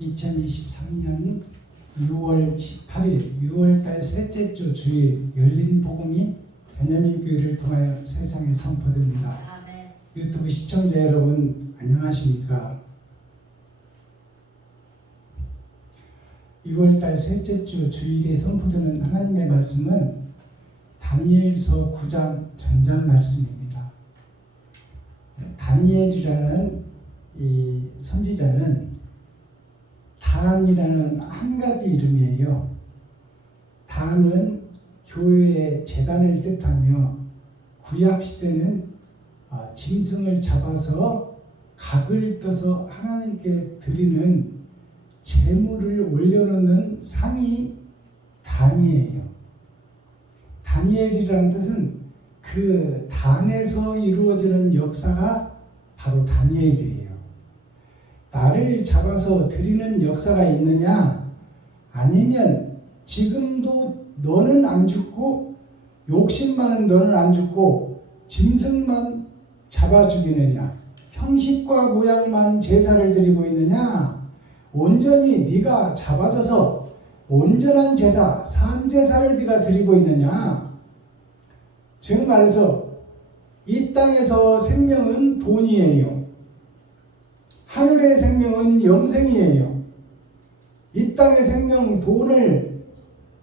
2023년 6월 18일 6월달 셋째 주 주일 열린 복음이 베냐민 교회를 통하여 세상에 선포됩니다. 아멘. 유튜브 시청자 여러분 안녕하십니까? 6월달 셋째 주 주일에 선포되는 하나님의 말씀은 다니엘서 9장 전장 말씀입니다. 다니엘이라는 이 선지자는 단이라는 한 가지 이름이에요. 단은 교회의 제단을 뜻하며 구약시대는 짐승을 잡아서 각을 떠서 하나님께 드리는 제물을 올려놓는 상이 단이에요. 다니엘이라는 뜻은 그 단에서 이루어지는 역사가 바로 다니엘이에요. 나를 잡아서 드리는 역사가 있느냐? 아니면 지금도 너는 안 죽고 욕심 많은 너는 안 죽고 짐승만 잡아 죽이느냐? 형식과 모양만 제사를 드리고 있느냐? 온전히 네가 잡아져서 온전한 제사, 산제사를 네가 드리고 있느냐? 즉 말해서 이 땅에서 생명은 돈이에요. 하늘의 생명은 영생이에요. 이 땅의 생명, 돈을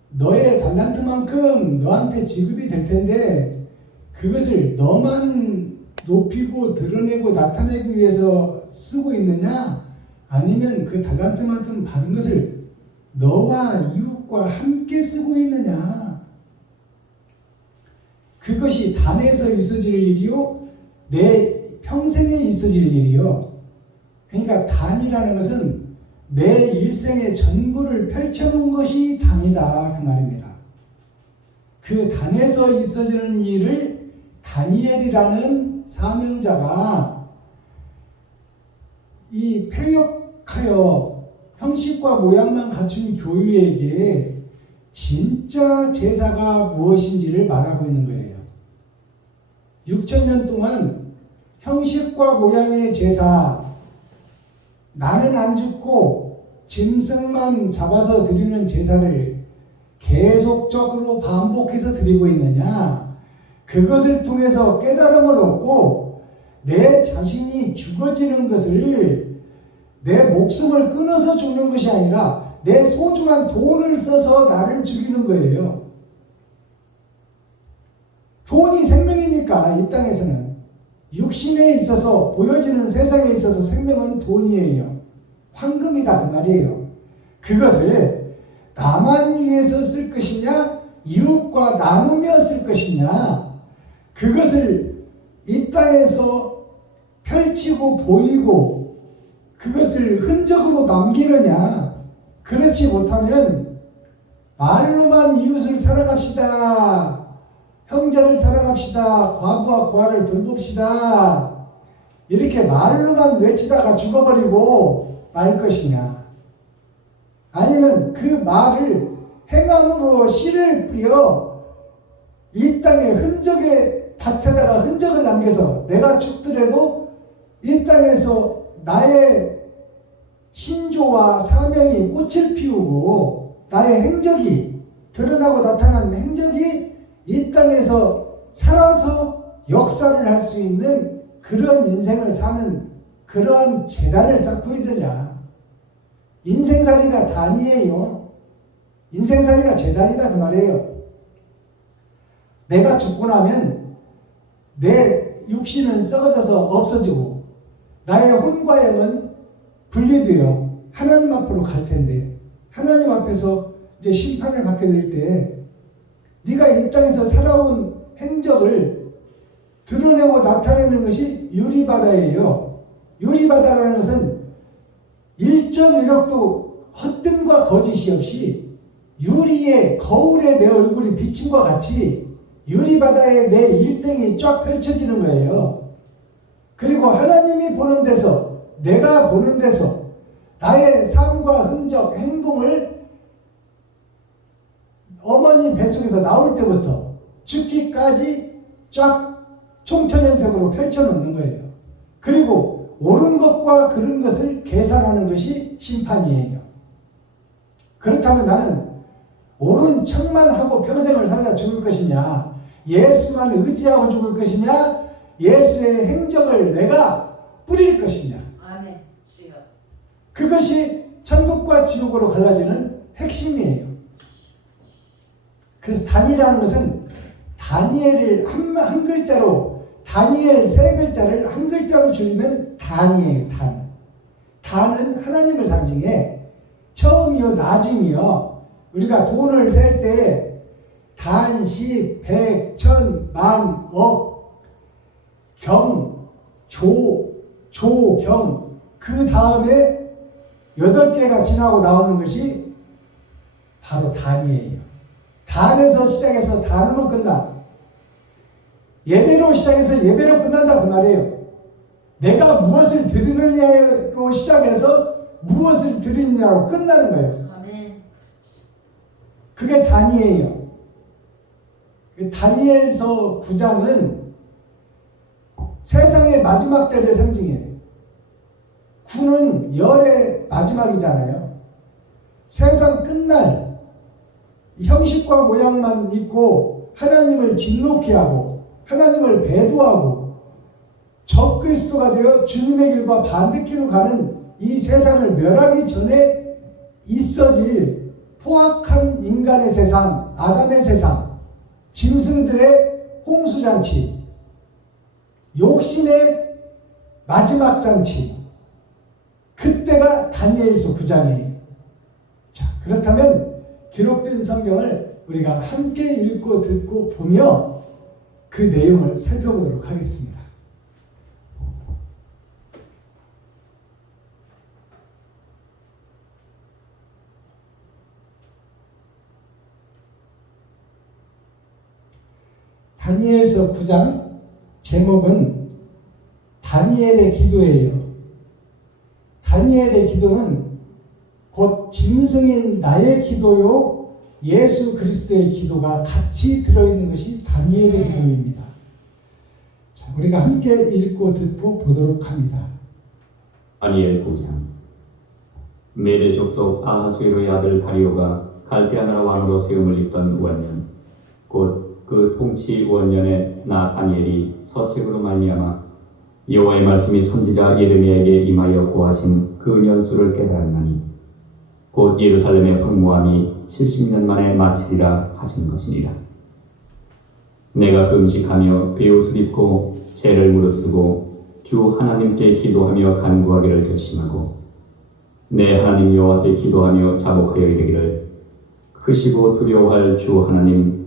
너의 달란트만큼 너한테 지급이 될 텐데 그것을 너만 높이고 드러내고 나타내기 위해서 쓰고 있느냐? 아니면 그 달란트만큼 받은 것을 너와 이웃과 함께 쓰고 있느냐? 그것이 단에서 있어질 일이요, 내 평생에 있어질 일이요. 그러니까 단이라는 것은 내 일생의 전부를 펼쳐놓은 것이 단이다 그 말입니다. 그 단에서 있어지는 일을 다니엘이라는 사명자가 이 폐역하여 형식과 모양만 갖춘 교회에게 진짜 제사가 무엇인지를 말하고 있는 거예요. 6,000년 동안 형식과 모양의 제사, 나는 안 죽고 짐승만 잡아서 드리는 제사를 계속적으로 반복해서 드리고 있느냐? 그것을 통해서 깨달음을 얻고 내 자신이 죽어지는 것을, 내 목숨을 끊어서 죽는 것이 아니라 내 소중한 돈을 써서 나를 죽이는 거예요. 돈이 생명이니까 이 땅에서는 육신에 있어서 보여지는 세상에 있어서 생명은 돈이에요. 황금이다 그 말이에요. 그것을 나만 위해서 쓸 것이냐, 이웃과 나누며 쓸 것이냐, 그것을 이 땅에서 펼치고 보이고 그것을 흔적으로 남기느냐, 그렇지 못하면 말로만 이웃을 사랑합시다, 형제를 사랑합시다, 과부와 고아를 돌봅시다, 이렇게 말로만 외치다가 죽어버리고 말 것이냐, 아니면 그 말을 행함으로 씨를 뿌려 이 땅의 흔적에, 밭에다가 흔적을 남겨서 내가 죽더라도 이 땅에서 나의 신조와 사명이 꽃을 피우고 나의 행적이 드러나고 나타난 행적이 이 땅에서 살아서 역사를 할 수 있는 그런 인생을 사는 그러한 재단을 쌓고 있느냐. 인생살이가 단이에요. 인생살이가 재단이다 그 말이에요. 내가 죽고 나면 내 육신은 썩어져서 없어지고 나의 혼과 영은 분리되어 하나님 앞으로 갈 텐데, 하나님 앞에서 이제 심판을 받게 될 때 네가 이 땅에서 살아온 행적을 드러내고 나타내는 것이 유리바다예요. 유리바다라는 것은 1.1억도 헛됨과 거짓이 없이 유리의 거울에 내 얼굴이 비침과 같이 유리바다에 내 일생이 쫙 펼쳐지는 거예요. 그리고 하나님이 보는 데서, 내가 보는 데서 나의 삶과 흔적, 행동을 어머니 뱃속에서 나올 때부터 죽기까지 쫙 총천연색으로 펼쳐놓는 거예요. 그리고 옳은 것과 그른 것을 계산하는 것이 심판이에요. 그렇다면 나는 옳은 척만 하고 평생을 살다 죽을 것이냐, 예수만 의지하고 죽을 것이냐, 예수의 행적을 내가 뿌릴 것이냐. 아멘. 주여. 그것이 천국과 지옥으로 갈라지는 핵심이에요. 그래서 단이라는 것은 다니엘을 한 글자로, 다니엘 세 글자를 한 글자로 줄이면 단이에요. 단. 단은 하나님을 상징해. 처음이요 나중이요. 우리가 돈을 셀 때 단, 십, 백, 천, 만, 억, 경, 조, 경, 그 다음에 8개가 지나고 나오는 것이 바로 단이에요. 단에서 시작해서 단으로 끝나. 예배로 시작해서 예배로 끝난다 그 말이에요. 내가 무엇을 드리느냐로 시작해서 무엇을 드리느냐로 끝나는 거예요. 아멘. 그게 단이에요. 다니엘서 9장은 세상의 마지막 때를 상징해요. 9는 열의 마지막이잖아요. 세상 끝날 형식과 모양만 있고 하나님을 진노케 하고 하나님을 배도하고 적그리스도가 되어 주님의 길과 반대길로 가는 이 세상을 멸하기 전에 있어질 포악한 인간의 세상, 아담의 세상, 짐승들의 홍수잔치, 욕심의 마지막 잔치, 그때가 다니엘서 9장이에요. 자, 그렇다면 기록된 성경을 우리가 함께 읽고 듣고 보며 그 내용을 살펴보도록 하겠습니다. 다니엘서 9장 제목은 다니엘의 기도예요. 다니엘의 기도는 곧 짐승인 나의 기도요 예수 그리스도의 기도가 같이 들어있는 것이 다니엘의 기도입니다. 자, 우리가 함께 읽고 듣고 보도록 합니다. 다니엘 9장. 메대 족속 아하수에로의 아들 다리오가 갈대아 나라 왕으로 세움을 입던 원년, 곧 그 통치 원년에 나 다니엘이 서책으로 말미암아 여호와의 말씀이 선지자 예레미야에게 임하여 고하신 그 년수를 깨달았나니 곧 예루살렘의 황무함이 70년 만에 마치리라 하신 것이니라. 내가 금식하며 베옷을 입고 죄를 무릅쓰고 주 하나님께 기도하며 간구하기를 결심하고 내 하나님 여호와께 기도하며 자복하여 이르기를 크시고 두려워할 주 하나님,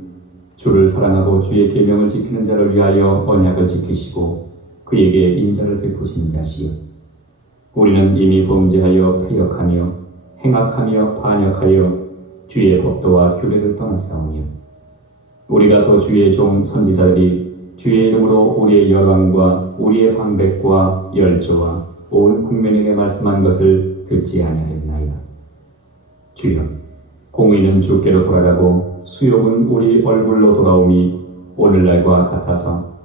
주를 사랑하고 주의 계명을 지키는 자를 위하여 언약을 지키시고 그에게 인자를 베푸시는 자시요, 우리는 이미 범죄하여 패역하며 행악하며 반역하여 주의 법도와 규례를 떠났사오며 우리가 또 주의 종 선지자들이 주의 이름으로 우리의 열왕과 우리의 방백과 열조와 온 국민에게 말씀한 것을 듣지 아니하였나이다. 주여, 공의는 주께로 돌아가고 수욕은 우리 얼굴로 돌아오니 오늘날과 같아서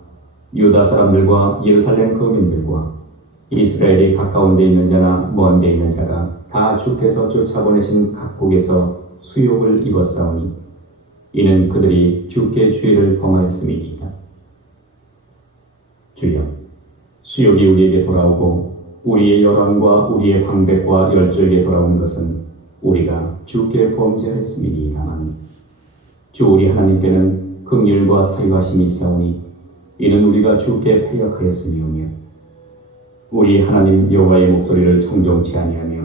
유다 사람들과 예루살렘 거민들과 이스라엘이 가까운 데 있는 자나 먼 데 있는 자가 다 주께서 쫓아보내신 각국에서 수욕을 입었사오니 이는 그들이 주께 죄를 범하였음이니이다. 주여, 수욕이 우리에게 돌아오고 우리의 열왕과 우리의 방백과 열조에게 돌아오는 것은 우리가 주께 범죄하였음이니이다만 주 우리 하나님께는 긍휼과 사유하심이 있사오니 이는 우리가 주께 패역하였음이오며 우리 하나님 여호와의 목소리를 청종치 아니하며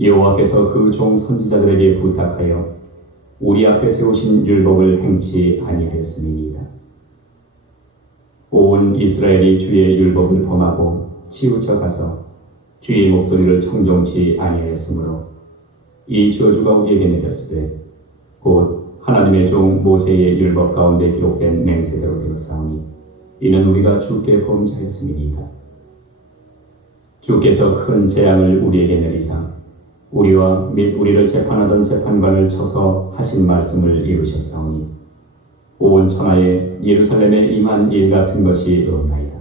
여호와께서 그 종 선지자들에게 부탁하여 우리 앞에 세우신 율법을 행치 아니하였음이니이다. 온 이스라엘이 주의 율법을 범하고 치우쳐 가서 주의 목소리를 청종치 아니하였으므로 이 저주가 우리에게 내렸으되 곧 하나님의 종 모세의 율법 가운데 기록된 맹세대로 되었사오니 이는 우리가 주께 범죄하였음이니이다. 주께서 큰 재앙을 우리에게 내리사 우리와 및 우리를 재판하던 재판관을 쳐서 하신 말씀을 이루셨사오니 온 천하에 예루살렘에 임한 일 같은 것이 없나이다.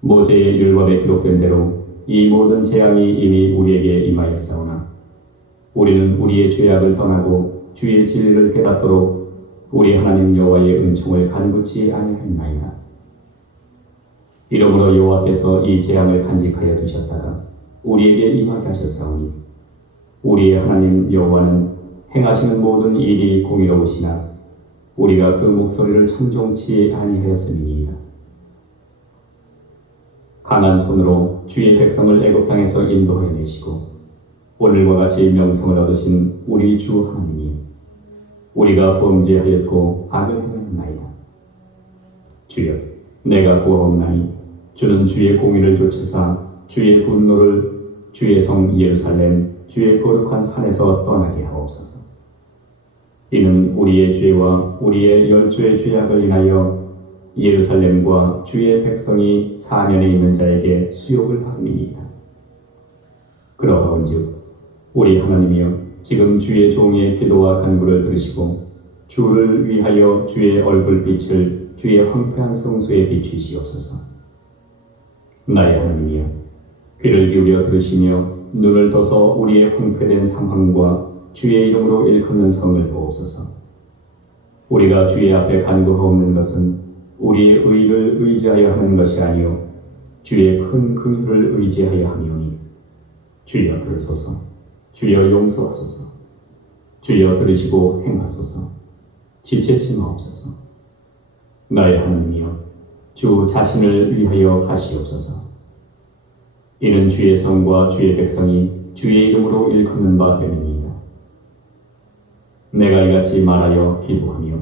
모세의 율법에 기록된 대로 이 모든 재앙이 이미 우리에게 임하였사오나 우리는 우리의 죄악을 떠나고 주의 진리를 깨닫도록 우리 하나님 여호와의 은총을 간구치 아니하였나이다. 이러므로 여호와께서 이 재앙을 간직하여 두셨다가 우리에게 임하게 하셨사오니 우리의 하나님 여호와는 행하시는 모든 일이 공의로우시나 우리가 그 목소리를 청종치 아니하였음이니이다. 강한 손으로 주의 백성을 애굽 땅에서 인도하여 내시고 오늘과 같이 명성을 얻으신 우리 주 하나님이 우리가 범죄하였고 악을 행하였나이다. 주여, 내가 구하옵나니 주는 주의 공의를 좇으사 주의 분노를 주의 성 예루살렘 주의 거룩한 산에서 떠나게 하옵소서. 이는 우리의 죄와 우리의 열조의 죄악을 인하여 예루살렘과 주의 백성이 사면에 있는 자에게 수욕을 받음이니이다. 그러하온즉 우리 하나님이여 지금 주의 종의 기도와 간구를 들으시고 주를 위하여 주의 얼굴빛을 주의 황폐한 성소에 비추시옵소서. 나의 하나님이여 귀를 기울여 들으시며 눈을 떠서 우리의 황폐된 상황과 주의 이름으로 일컫는 성을 보옵소서. 우리가 주의 앞에 간구하옵는 것은 우리의 의를 의지하여 하는 것이 아니요 주의 큰 긍휼을 의지하여 함이오니 주여 들으소서. 주여 용서하소서. 주여 들으시고 행하소서. 지체치 마옵소서. 나의 하나님이여 주 자신을 위하여 하시옵소서. 이는 주의 성과 주의 백성이 주의 이름으로 일컫는 바 됨이니이다. 내가 이같이 말하여 기도하며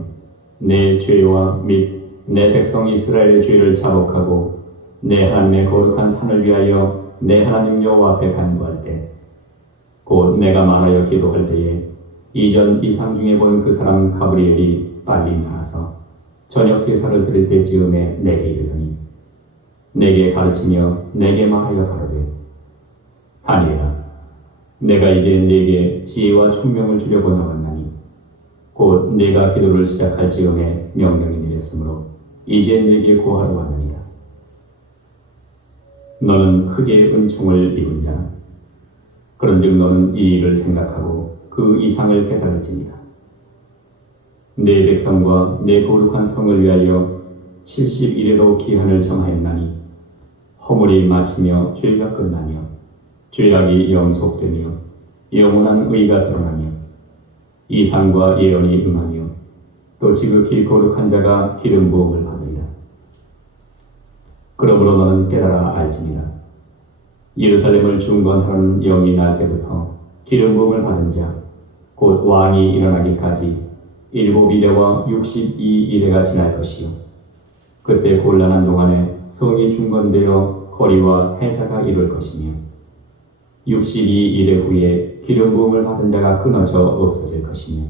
내 죄와 및 내 백성 이스라엘의 죄를 자복하고 내 하나님의 거룩한 산을 위하여 내 하나님 여호와 앞에 간구할 때 곧 내가 말하여 기도할 때에 이전 이상 중에 본 그 사람 가브리엘이 빨리 나와서 저녁 제사를 드릴 때 즈음에 내게 이르더니 내게 가르치며 내게 말하여 가로되 다니엘아 내가 이제 네게 지혜와 총명을 주려고 나왔나니 곧 네가 기도를 시작할 즈음에 명령이 내렸으므로 이제 네게 고하러 왔느니라. 너는 크게 은총을 입은 자 그런즉 너는 이 일을 생각하고 그 이상을 깨달을지니라. 내 백성과 내 거룩한 성을 위하여 70일에도 기한을 정하였나니 허물이 마치며 죄가 끝나며 죄악이 영속되며 영원한 의가 드러나며 이상과 예언이 응하며 또 지극히 거룩한 자가 기름 부음을 받으리라. 그러므로 너는 깨달아 알지니라. 예루살렘을 중건하는 영이 날 때부터 기름 부음을 받은 자 곧 왕이 일어나기까지 7이레와 62이레가 지날 것이요 그때 곤란한 동안에 성이 중건되어 거리와 해자가 이룰 것이며 62이레 후에 기름 부음을 받은 자가 끊어져 없어질 것이며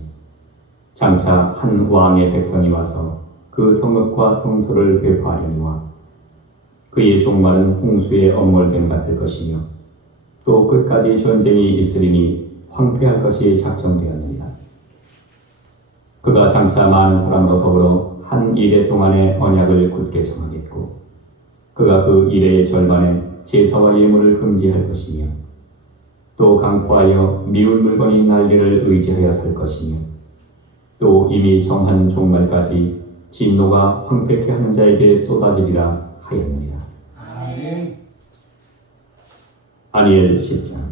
장차 한 왕의 백성이 와서 그 성읍과 성소를 회포하려니와 그의 종말은 홍수의 엄몰됨 같을 것이며 또 끝까지 전쟁이 있으리니 황폐할 것이 작정되었느니라. 그가 장차 많은 사람으로 더불어 한 이레 동안의 언약을 굳게 정하겠고 그가 그 이레의 절반에 제사와 예물을 금지할 것이며 또 강포하여 미운 물건이 날개를 의지하여 살 것이며 또 이미 정한 종말까지 진노가 황폐케 하는 자에게 쏟아지리라 하였느니라. 아멘. 다니엘 10장.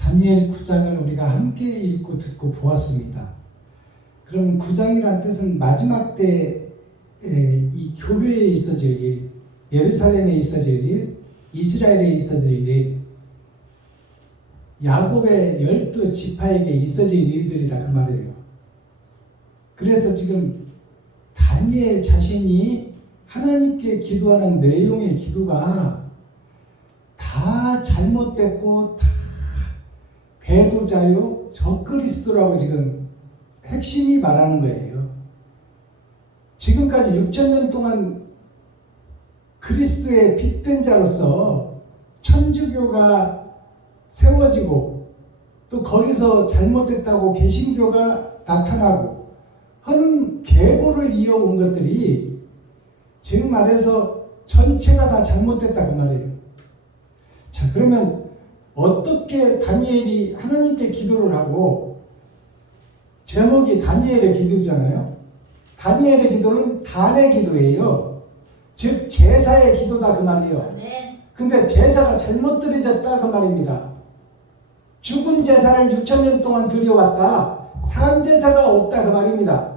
다니엘 9장을 우리가 함께 읽고 듣고 보았습니다. 그럼 9장이란 뜻은 마지막 때 이 교회에 있어질 일, 예루살렘에 있어질 일, 이스라엘에 있어질 일, 야곱의 12지파에게 있어질 일들이다 그 말이에요. 그래서 지금 다니엘 자신이 하나님께 기도하는 내용의 기도가 다 잘못됐고 다 배도자요 적그리스도라고 지금 핵심이 말하는 거예요. 지금까지 6,000년 동안 그리스도의 핏된 자로서 천주교가 세워지고 또 거기서 잘못됐다고 개신교가 나타나고 하는 계보를 이어온 것들이 즉 말해서 전체가 다 잘못됐다 그 말이에요. 자, 그러면 어떻게 다니엘이 하나님께 기도를 하고, 제목이 다니엘의 기도잖아요. 다니엘의 기도는 단의 기도예요. 즉 제사의 기도다 그 말이에요. 근데 제사가 잘못 드려졌다 그 말입니다. 죽은 제사를 6,000년 동안 드려왔다. 산 제사가 없다 그 말입니다.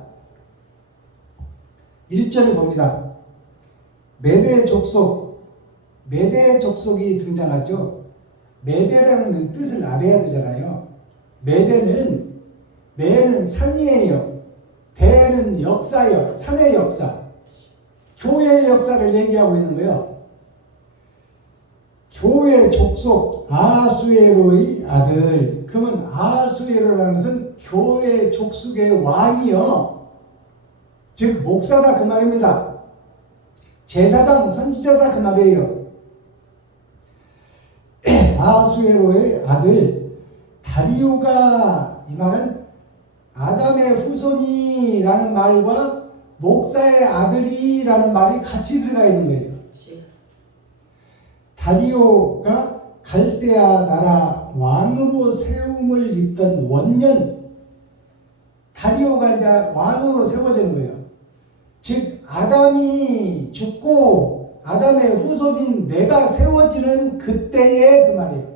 1절을 봅니다. 메대 족속이 등장하죠. 메대라는 뜻을 알아야 되잖아요. 메는 산이에요. 대는 역사예요. 산의 역사. 교회의 역사를 얘기하고 있는 거예요. 교회 족속 아하수에로의 아들. 그러면 아하수에로라는 것은 교회 족속의 왕이요. 즉 목사다 그 말입니다. 제사장 선지자다 그 말이에요. 아하수에로의 아들 다리오가, 이 말은 아담의 후손이라는 말과 목사의 아들이라는 말이 같이 들어가 있는 거예요. 다리오가 갈대아 나라 왕으로 세움을 입던 원년, 다리오가 이제 왕으로 세워지는 거예요. 즉 아담이 죽고 아담의 후손인 내가 세워지는 그때의 그 말이에요.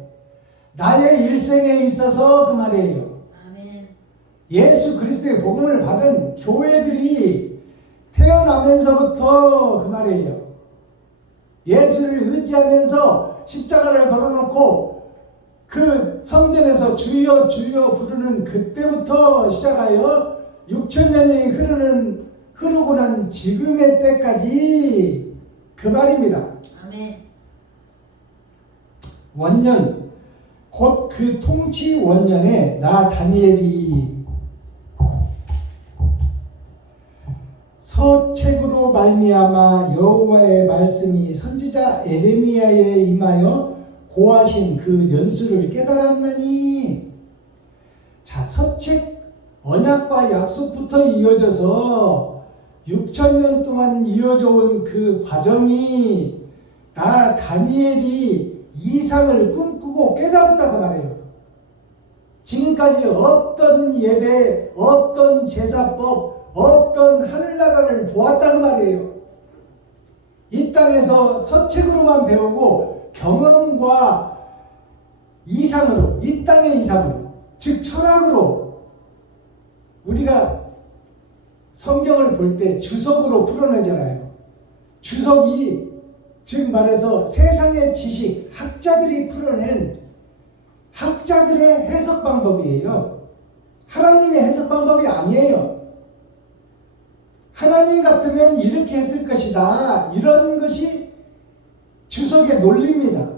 나의 일생에 있어서 그 말이에요. 아멘. 예수 그리스도의 복음을 받은 교회들이 태어나면서부터 그 말이에요. 예수를 의지하면서 십자가를 걸어놓고 그 성전에서 주여 주여 부르는 그때부터 시작하여 6,000년이 흐르고 난 지금의 때까지 그 말입니다. 아멘. 원년, 곧 그 통치 원년에 나 다니엘이 서책으로 말미암아 여호와의 말씀이 선지자 에레미야에 임하여 고하신 그 연수를 깨달았나니. 자, 서책 언약과 약속부터 이어져서 6,000년 동안 이어져 온 그 과정이 나 다니엘이 이상을 꿈꾸고 깨달았다고 말해요. 지금까지 어떤 예배, 어떤 제사법, 어떤 하늘나라를 보았다고 말이에요. 이 땅에서 서책으로만 배우고 경험과 이상으로, 이 땅의 이상으로, 즉 철학으로 우리가 성경을 볼 때 주석으로 풀어내잖아요. 주석이 즉 말해서 세상의 지식, 학자들이 풀어낸 학자들의 해석 방법이에요. 하나님의 해석 방법이 아니에요. 하나님 같으면 이렇게 했을 것이다. 이런 것이 주석의 논리입니다.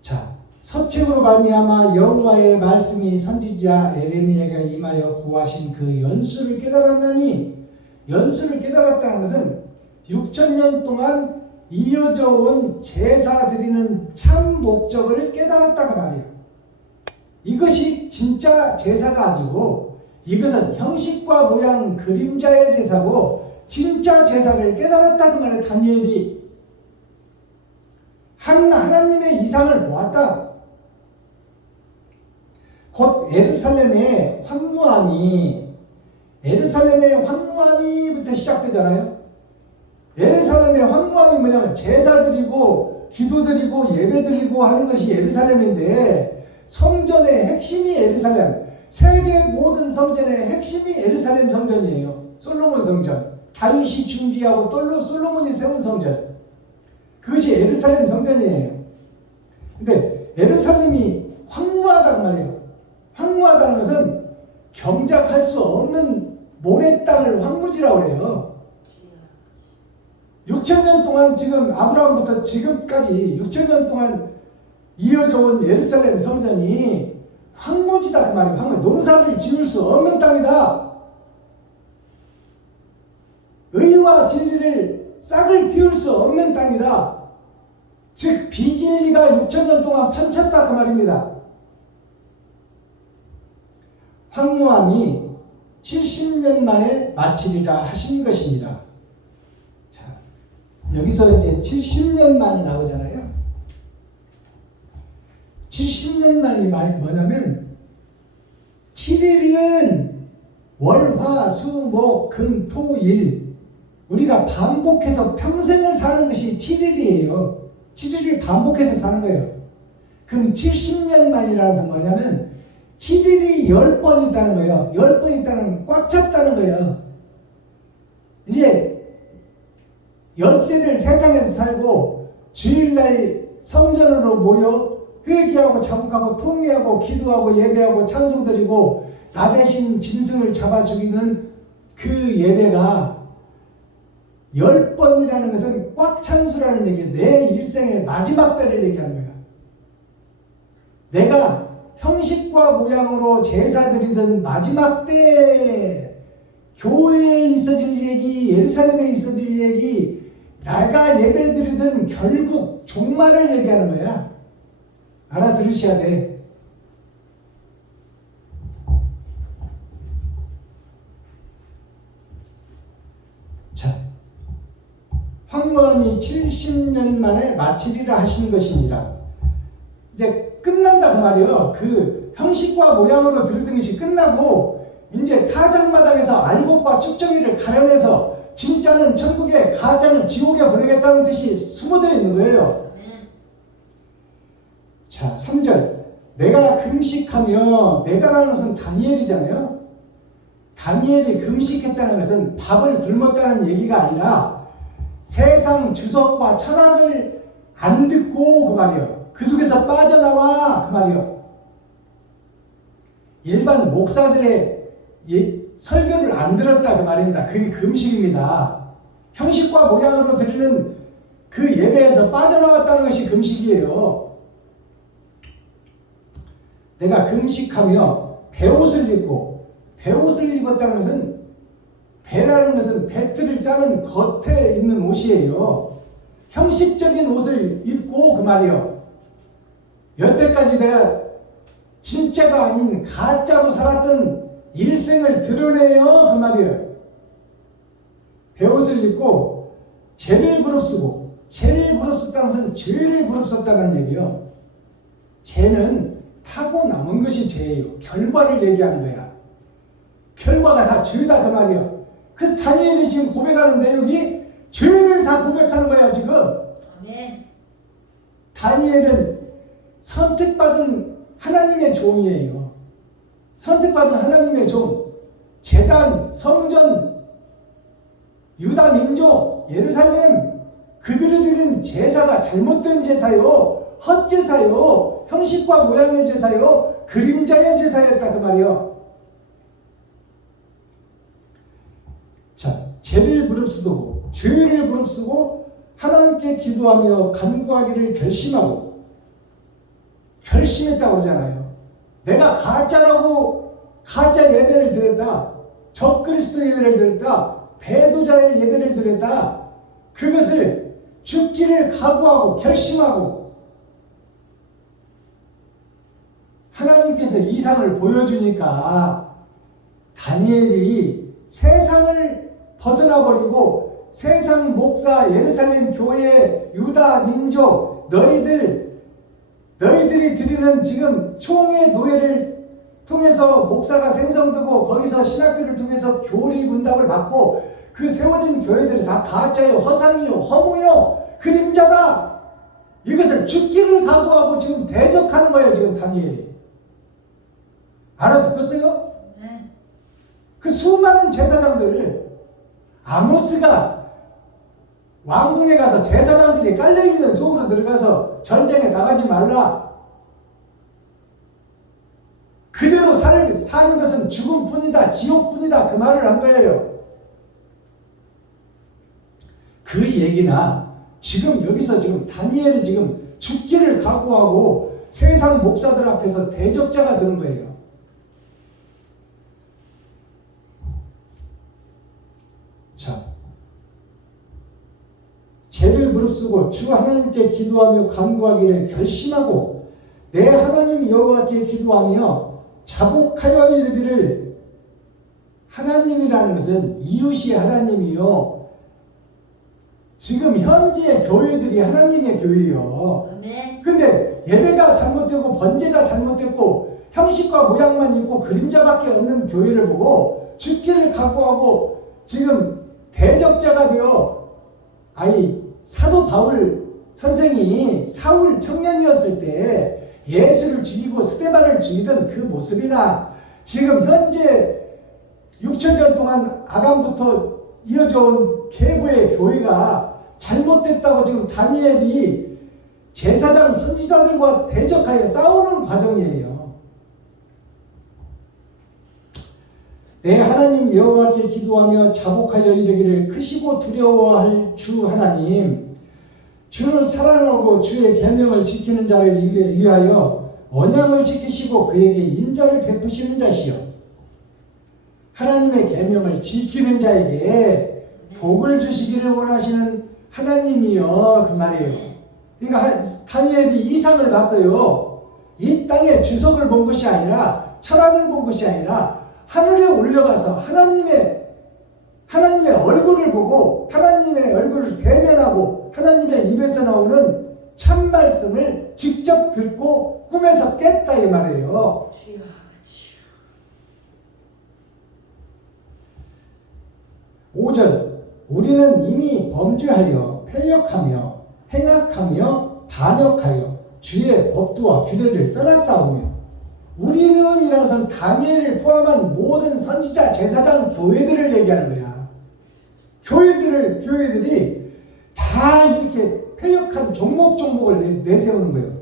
자, 서책으로 말미암아 여호와의 말씀이 선지자 에레미야가 임하여 고하신 그 연수를 깨달았나니. 연수를 깨달았다는 것은 6,000년 동안 이어져 온 제사 드리는 참 목적을 깨달았다고 말이에요. 이것이 진짜 제사가 아니고 이것은 형식과 모양 그림자의 제사고 진짜 제사를 깨달았다고 말해. 다니엘이 하나님의 이상을 보았다. 곧 예루살렘의 황무함이부터 시작되잖아요. 예루살렘의 황무함이 뭐냐면 제사 드리고 기도 드리고 예배 드리고 하는 것이 예루살렘인데, 성전의 핵심이 예루살렘, 세계 모든 성전의 핵심이 예루살렘 성전이에요. 솔로몬 성전, 다윗이 준비하고 솔로몬이 세운 성전, 그것이 예루살렘 성전이에요. 근데 예루살렘이 황무하다는 말이에요. 황무하다는 것은 경작할 수 없는 모래 땅을 황무지라고 해요. 6,000년 동안 지금 아브라함부터 지금까지 6,000년 동안 이어져 온 예루살렘 성전이 황무지다 그 말이에요. 황무, 농사를 지을 수 없는 땅이다. 의와 진리를 싹을 틔울 수 없는 땅이다. 즉 비진리가 6천년 동안 판쳤다 그 말입니다. 황무함이 70년 만에 마치리라 하신 것입니다. 자, 여기서 이제 70년 만이 나오잖아요. 70년 만이 뭐냐면 7일은 월, 화, 수, 목, 금, 토, 일 우리가 반복해서 평생을 사는 것이 7일이에요. 7일을 반복해서 사는 거예요. 그럼 70년 만이라는 것은 뭐냐면 7일이 10번 있다는 거예요. 10번 있다는 건 꽉 찼다는 거예요. 이제 엿새를 세상에서 살고 주일날 성전으로 모여 회개하고 자복하고 통회하고 기도하고 예배하고 찬송드리고 나 대신 짐승을 잡아 죽이는 그 예배가 10번이라는 것은 꽉 찬 수라는 얘기예요. 내 일생의 마지막 때를 얘기하는 거예요. 내가 형식과 모양으로 제사 드리던 마지막 때 교회에 있어질 얘기, 예루살렘에 있어질 얘기, 내가 예배 드리던 결국 종말을 얘기하는 거야. 알아들으셔야 돼. 자, 황무함이 70년 만에 마치리라 하신 것입니다. 이제 끝난다 그 말이에요. 그 형식과 모양으로 들었던 것이 끝나고 이제 타작마당에서 알곡과 축정이를 가려내서 진짜는 천국에 가짜는 지옥에 보내겠다는 뜻이 숨어져 있는 거예요. 자, 3절 내가 금식하며 내가라는 것은 다니엘이잖아요. 다니엘이 금식했다는 것은 밥을 굶었다는 얘기가 아니라 세상 주석과 철학을 안 듣고 그 말이에요. 그 속에서 빠져나와 그 말이에요. 일반 목사들의 설교를 안 들었다 그 말입니다. 그게 금식입니다. 형식과 모양으로 드리는 그 예배에서 빠져나왔다는 것이 금식이에요. 내가 금식하며 베옷을 입고, 베옷을 입었다는 것은 배라는 것은 배틀을 짜는 겉에 있는 옷이에요. 형식적인 옷을 입고 그 말이에요. 여태까지 내가 진짜가 아닌 가짜로 살았던 일생을 드러내요 그 말이에요. 베옷을 입고 죄를 부릅쓰고, 죄를 부릅쓰다는 것은 죄를 부릅썼다는 얘기예요. 죄는 타고 남은 것이 죄예요. 결과를 얘기하는 거야. 결과가 다 죄다 그 말이에요. 그래서 다니엘이 지금 고백하는 내용이 죄를 다 고백하는 거야 지금. 아멘. 다니엘은 선택받은 하나님의 종이에요. 선택받은 하나님의 종. 제단, 성전, 유다 민족, 예루살렘 그들이 드린 제사가 잘못된 제사요, 헛제사요, 형식과 모양의 제사요, 그림자의 제사였다 그 말이요. 자, 죄를 무릅쓰고 죄를 무릅쓰고 하나님께 기도하며 간구하기를 결심하고, 결심했다고 그러잖아요. 내가 가짜라고 가짜 예배를 드렸다, 적그리스도 예배를 드렸다, 배도자의 예배를 드렸다, 그것을 죽기를 각오하고 결심하고 하나님께서 이상을 보여주니까 다니엘이 세상을 벗어나버리고 세상 목사, 예루살렘 교회, 유다 민족, 너희들이 드리는 지금 총회 노예를 통해서 목사가 생성되고 거기서 신학교를 통해서 교리 문답을 받고 그 세워진 교회들이 다 가짜요, 허상이요, 허무요, 그림자다. 이것을 죽기를 각오하고 지금 대적하는 거예요 지금 다니엘이. 알아듣겠어요? 네. 그 수많은 제사장들, 아모스가 왕궁에 가서 제사장들이 깔려있는 속으로 들어가서 전쟁에 나가지 말라, 그대로 사는 것은 죽음뿐이다, 지옥뿐이다, 그 말을 한 거예요. 그 얘기나 지금 여기서 지금 다니엘이 지금 죽기를 각오하고 세상 목사들 앞에서 대적자가 되는 거예요. 자, 죄를 무릅쓰고 주 하나님께 기도하며 간구하기를 결심하고 내 하나님 여호와께 기도하며 자복하여 이르기를. 하나님이라는 것은 이웃이 하나님이요, 지금 현재 교회들이 하나님의 교회요. 근데 예배가 잘못되고 번제가 잘못됐고 형식과 모양만 있고 그림자밖에 없는 교회를 보고 죽기를 각오하고 지금 대적자가 되어, 사도 바울 선생이 사울 청년이었을 때 예수를 죽이고 스데반을 죽이던 그 모습이나 지금 현재 6,000년 동안 아담부터 이어져 온 계보의 교회가 잘못됐다고 지금 다니엘이 제사장 선지자들과 대적하여 싸우는 과정이에요. 내 하나님 여호와께 기도하며 자복하여 이르기를 크시고 두려워할 주 하나님, 주를 사랑하고 주의 계명을 지키는 자를 위하여 언약을 지키시고 그에게 인자를 베푸시는 자시여. 하나님의 계명을 지키는 자에게 복을 주시기를 원하시는 하나님이여, 그 말이에요. 그러니까 다니엘이 이상을 봤어요. 이 땅에 주석을 본 것이 아니라, 철학을 본 것이 아니라 하늘에 올라가서 하나님의 얼굴을 보고 하나님의 얼굴을 대면하고 하나님의 입에서 나오는 참 말씀을 직접 듣고 꿈에서 깼다, 이 말이에요. 5절, 우리는 이미 범죄하여 패역하며 행악하며 반역하여 주의 법도와 규례를 떠나싸우며. 우리는 이라는 것은 다니엘을 포함한 모든 선지자, 제사장, 교회들을 얘기하는 거야. 교회들이 다 이렇게 패역한 종목을 내세우는 거예요.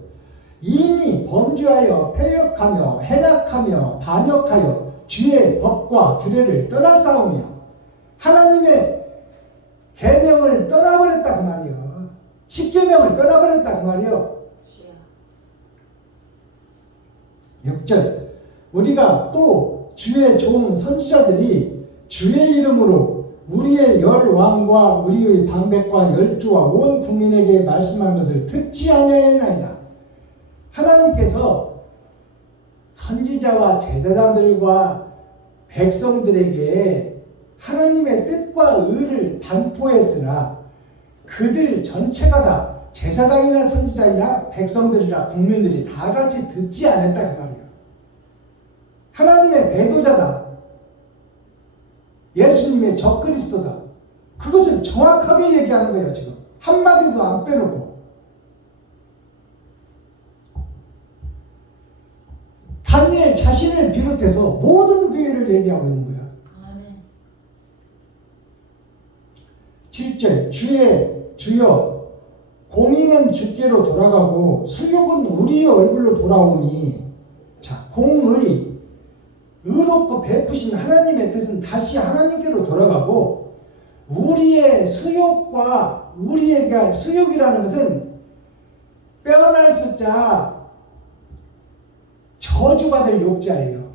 이미 범죄하여 패역하며 행악하며 반역하여 주의 법과 규례를 떠나싸우며. 하나님의 계명을 떠나버렸다, 그 말이요. 십계명을 떠나버렸다, 그 말이요. 6절, 우리가 또 주의 종 선지자들이 주의 이름으로 우리의 열 왕과 우리의 방백과 열조와 온 국민에게 말씀한 것을 듣지 아니하였나이다. 하나님께서 선지자와 제사장들과 백성들에게 하나님의 뜻과 의를 반포했으나 그들 전체가 다, 제사장이나 선지자이나 백성들이나 국민들이 다 같이 듣지 않았다, 그 말이에요. 하나님의 배도자다, 예수님의 적그리스도다, 그것을 정확하게 얘기하는 거예요. 지금 한마디도 안 빼놓고. 다니엘 자신을 비롯해서 모든 교회를 얘기하고 있는 거야. 7절, 주여 공의는 주께로 돌아가고 수욕은 우리의 얼굴로 돌아오니. 자, 공의, 의롭고 베푸신 하나님의 뜻은 다시 하나님께로 돌아가고, 우리의 수욕과 우리의 수욕이라는 것은 빼어날 숫자, 저주받을 욕자예요.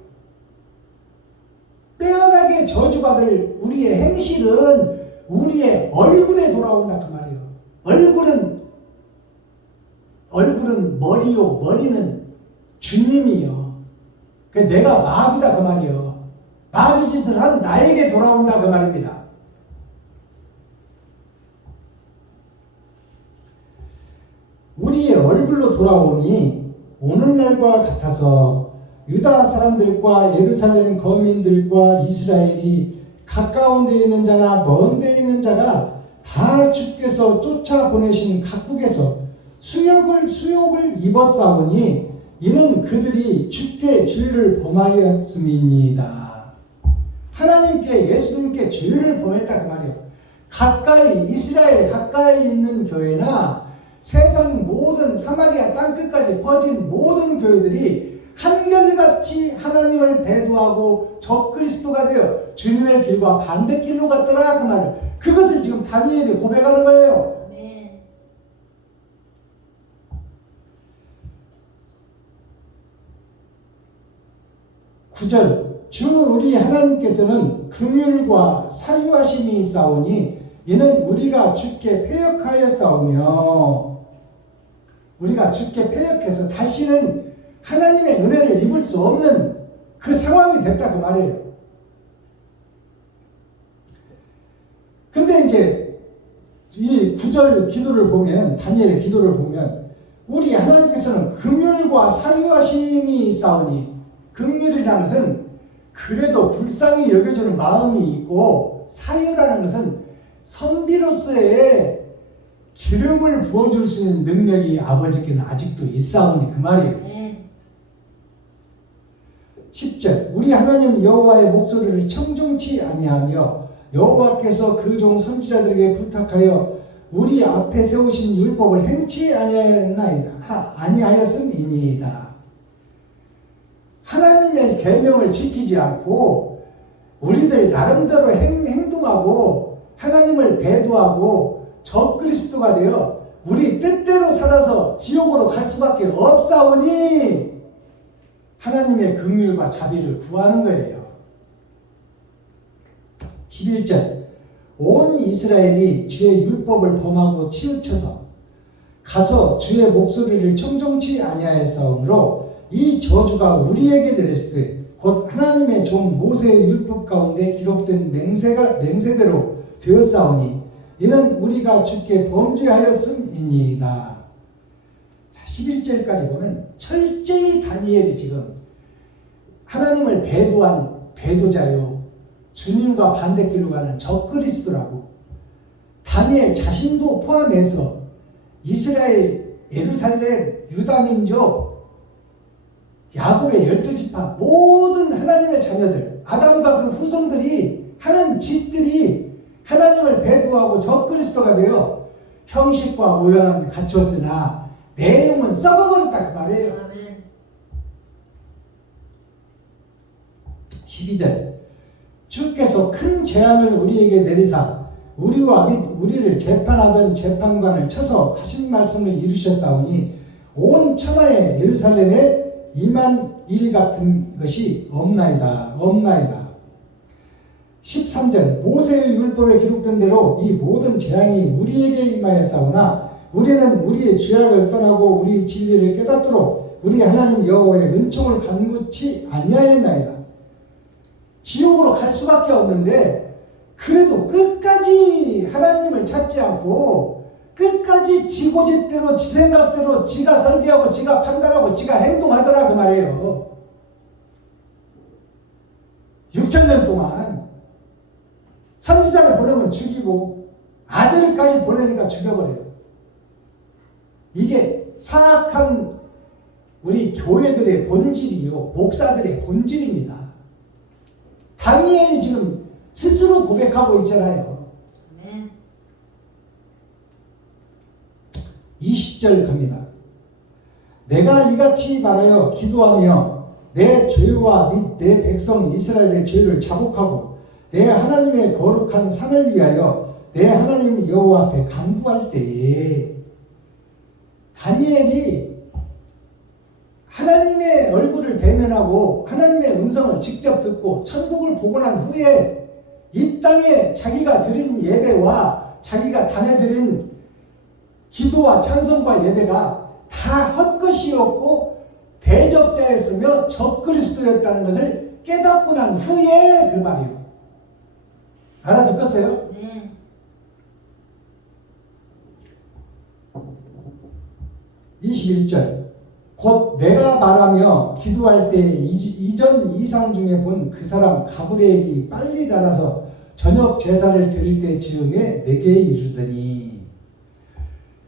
빼어나게 저주받을 우리의 행실은 우리의 얼굴에 돌아온다, 그 말이에요. 얼굴은 머리요, 머리는 주님이요. 내가 마귀다, 그 말이요. 마귀 짓을 한 나에게 돌아온다, 그 말입니다. 우리의 얼굴로 돌아오니 오늘날과 같아서 유다 사람들과 예루살렘 거민들과 이스라엘이 가까운 데 있는 자나 먼 데 있는 자가 다 주께서 쫓아보내신 각국에서 수욕을 입었사오니 이는 그들이 주께 죄를 범하였음이니이다. 하나님께, 예수님께 죄를 범했다, 그 말이에요. 가까이, 이스라엘 가까이 있는 교회나 세상 모든 사마리아 땅끝까지 퍼진 모든 교회들이 한결같이 하나님을 배도하고 적그리스도가 되어 주님의 길과 반대길로 갔더라, 그 말을. 그것을 지금 다니엘이 고백하는 거예요. 네. 9절, 주 우리 하나님께서는 긍휼과 사유하심이 있사오니 이는 우리가 주께 패역하였사오며, 우리가 주께 패역해서 다시는 하나님의 은혜를 입을 수 없는 그 상황이 됐다 그 말이에요. 근데 이제 이 9절 기도를 보면, 다니엘의 기도를 보면, 우리 하나님께서는 긍휼과 사유하심이 있사오니, 긍휼이라는 것은 그래도 불쌍히 여겨주는 마음이 있고, 사유라는 것은 선비로서의 기름을 부어줄 수 있는 능력이 아버지께는 아직도 있사오니 그 말이에요. 10절 우리 하나님 여호와의 목소리를 청종치 아니하며 여호와께서 그 종 선지자들에게 부탁하여 우리 앞에 세우신 율법을 행치 아니하였음이니이다. 하나님의 계명을 지키지 않고 우리들 나름대로 행동하고 하나님을 배도하고 적그리스도가 되어 우리 뜻대로 살아서 지옥으로 갈 수밖에 없사오니 하나님의 긍휼과 자비를 구하는 거예요. 11절 온 이스라엘이 주의 율법을 범하고 치우쳐서 가서 주의 목소리를 청종치 아니하였사오므로 이 저주가 우리에게 내렸을 때 곧 하나님의 종 모세의 율법 가운데 기록된 맹세대로 되었사오니 이는 우리가 주께 범죄하였음이니이다. 11절까지 보면 철저히 다니엘이 지금 하나님을 배도한 배도자요, 주님과 반대길로 가는 적그리스도라고 다니엘 자신도 포함해서 이스라엘, 예루살렘, 유다민족, 야곱의 12지파 모든 하나님의 자녀들, 아담과 그 후손들이 하는 짓들이 하나님을 배도하고 적그리스도가 되어 형식과 모양은 갖추었으나 내용은 썩어버렸다 그 말이에요. 아멘. 12절 주께서 큰 재앙을 우리에게 내리사 우리와 및 우리를 재판하던 재판관을 쳐서 하신 말씀을 이루셨사오니 온 천하의 예루살렘에 임한 일 같은 것이 없나이다. 13절 모세의 율법에 기록된 대로 이 모든 재앙이 우리에게 임하였사오나 우리는 우리의 죄악을 떠나고 우리 진리를 깨닫도록 우리 하나님 여호와의 은총을 간구치 아니하였나이다. 지옥으로 갈 수밖에 없는데 그래도 끝까지 하나님을 찾지 않고 끝까지 지 고집대로 지 생각대로 지가 설계하고 지가 판단하고 지가 행동하더라 그 말이에요. 6,000년 동안 선지자를 보내면 죽이고 아들까지 보내니까 죽여버려요. 이게 사악한 우리 교회들의 본질이요, 목사들의 본질입니다. 다니엘이 지금 스스로 고백하고 있잖아요. 20절 갑니다. 내가 이같이 말하여 기도하며 내 죄와 및 내 백성 이스라엘의 죄를 자복하고 내 하나님의 거룩한 산을 위하여 내 하나님 여호와 앞에 간구할 때에 다니엘이 하나님의 얼굴을 대면하고 하나님의 음성을 직접 듣고 천국을 보고 난 후에 이 땅에 자기가 드린 예배와 자기가 단해드린 기도와 찬송과 예배가 다 헛것이었고 대적자였으며 적그리스도였다는 것을 깨닫고 난 후에 그 말이에요. 알아듣겠어요? 네. 21절 곧 내가 말하며 기도할 때 이전 이상 중에 본 그 사람 가브리엘이 빨리 날아서 저녁 제사를 드릴 때 즈음에 내게 이르더니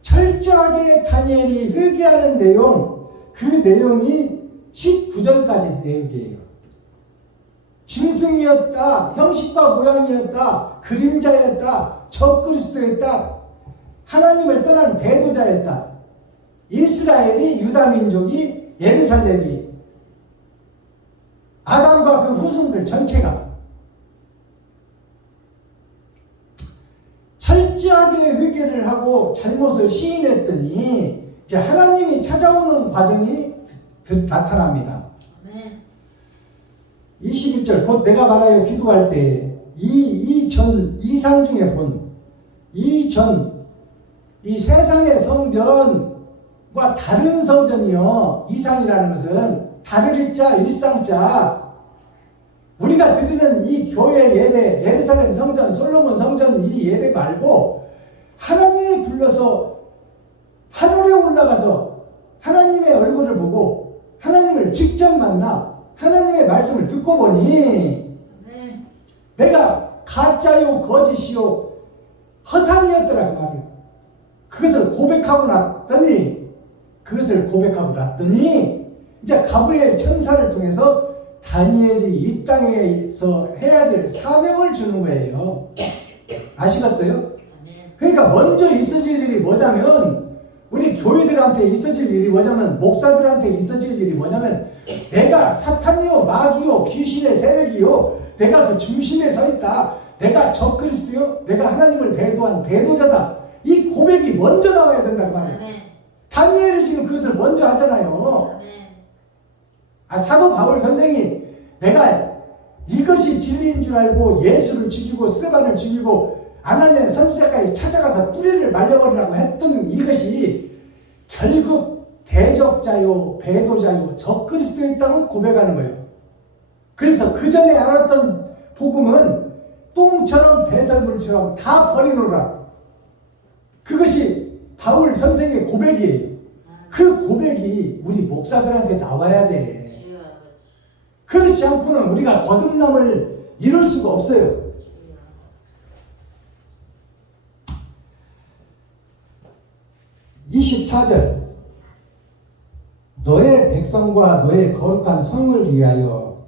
철저하게 다니엘이 회개하는 내용, 그 내용이 19절까지 내용이에요. 짐승이었다, 형식과 모양이었다, 그림자였다, 적그리스도였다, 하나님을 떠난 배도자였다. 이스라엘이, 유다민족이, 예루살렘이, 아담과 그 후손들 전체가 철저하게 회개를 하고 잘못을 시인했더니 이제 하나님이 찾아오는 과정이 나타납니다. 아멘. 21절 곧 내가 말하여 기도할 때 이 전 이상 중에 본 이전, 이 세상의 성전과 다른 성전이요. 이상이라는 것은 다를 자, 일상자. 우리가 드리는 이 교회 예배, 예루살렘 성전, 솔로몬 성전 이 예배 말고 하나님이 불러서 하늘에 올라가서 하나님의 얼굴을 보고 하나님을 직접 만나 하나님의 말씀을 듣고 보니 내가 가짜요 거짓이요 허상이었더라 그 말이에요. 그것을 고백하고 났더니 이제 가브리엘 천사를 통해서 다니엘이 이 땅에서 해야 될 사명을 주는 거예요. 아시겠어요? 그러니까 먼저 있어질 일이 뭐냐면 우리 교회들한테 있어질 일이 뭐냐면 목사들한테 있어질 일이 뭐냐면 내가 사탄이요 마귀요 귀신의 세력이요 내가 그 중심에 서 있다. 내가 적그리스도요 내가 하나님을 배도한 배도자다. 이 고백이 먼저 나와야 된다는 말이에요. 다니엘이 지금 그것을 먼저 하잖아요. 사도 바울 선생이 내가 이것이 진리인 줄 알고 예수를 죽이고 스데반을 죽이고 아나니아 선지자까지 찾아가서 뿌리를 말려버리라고 했던 이것이 결국 대적자요 배도자요 적그리스도에 있다고 고백하는 거예요. 그래서 그 전에 알았던 복음은 똥처럼 배설물처럼 다 버리노라. 그것이 바울 선생의 고백이에요. 그 고백이 우리 목사들한테 나와야 돼. 그렇지 않고는 우리가 거듭남을 이룰 수가 없어요. (24절) 너의 백성과 너의 거룩한 성을 위하여.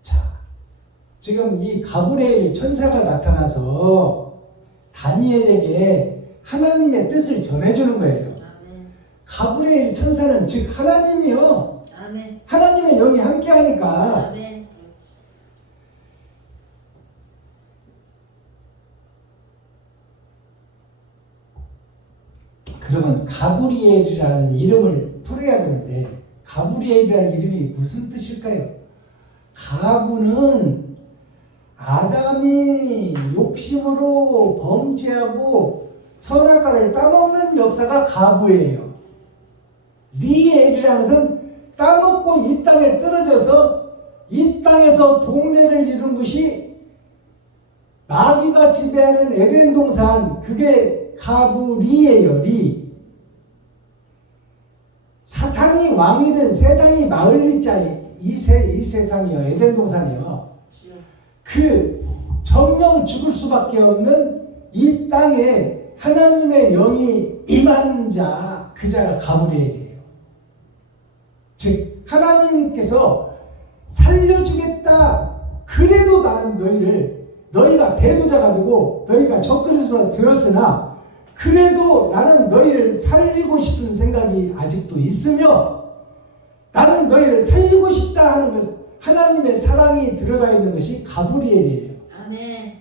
자, 지금 이 가브리엘 천사가 나타나서 다니엘에게 하나님의 뜻을 전해주는 거예요. 가브리엘 천사는 즉 하나님이요. 하나님의 영이 함께하니까. 그러면 가브리엘이라는 이름을 풀어야 되는데 가브리엘이라는 이름이 무슨 뜻일까요? 가브는 아담이 욕심으로 범죄하고 선악과를 따먹는 역사가 가브예요. 리엘이라는 것은 따먹고 이 땅에 떨어져서 이 땅에서 동네를 이룬 것이 마귀가 지배하는 에덴 동산, 그게 가브리예요. 리. 사탄이 왕이든 세상이 마을리자에 이 세상이요, 에덴 동산이요. 그 정령 죽을 수밖에 없는 이 땅에 하나님의 영이 임한 자, 그 자가 가브리엘이에요. 즉 하나님께서 살려주겠다. 그래도 나는 너희가 배도자가 되고 너희가 적그리스도가 되었으나 그래도 나는 너희를 살리고 싶은 생각이 아직도 있으며 나는 너희를 살리고 싶다 하는 것, 하나님의 사랑이 들어가 있는 것이 가브리엘이에요. 아멘.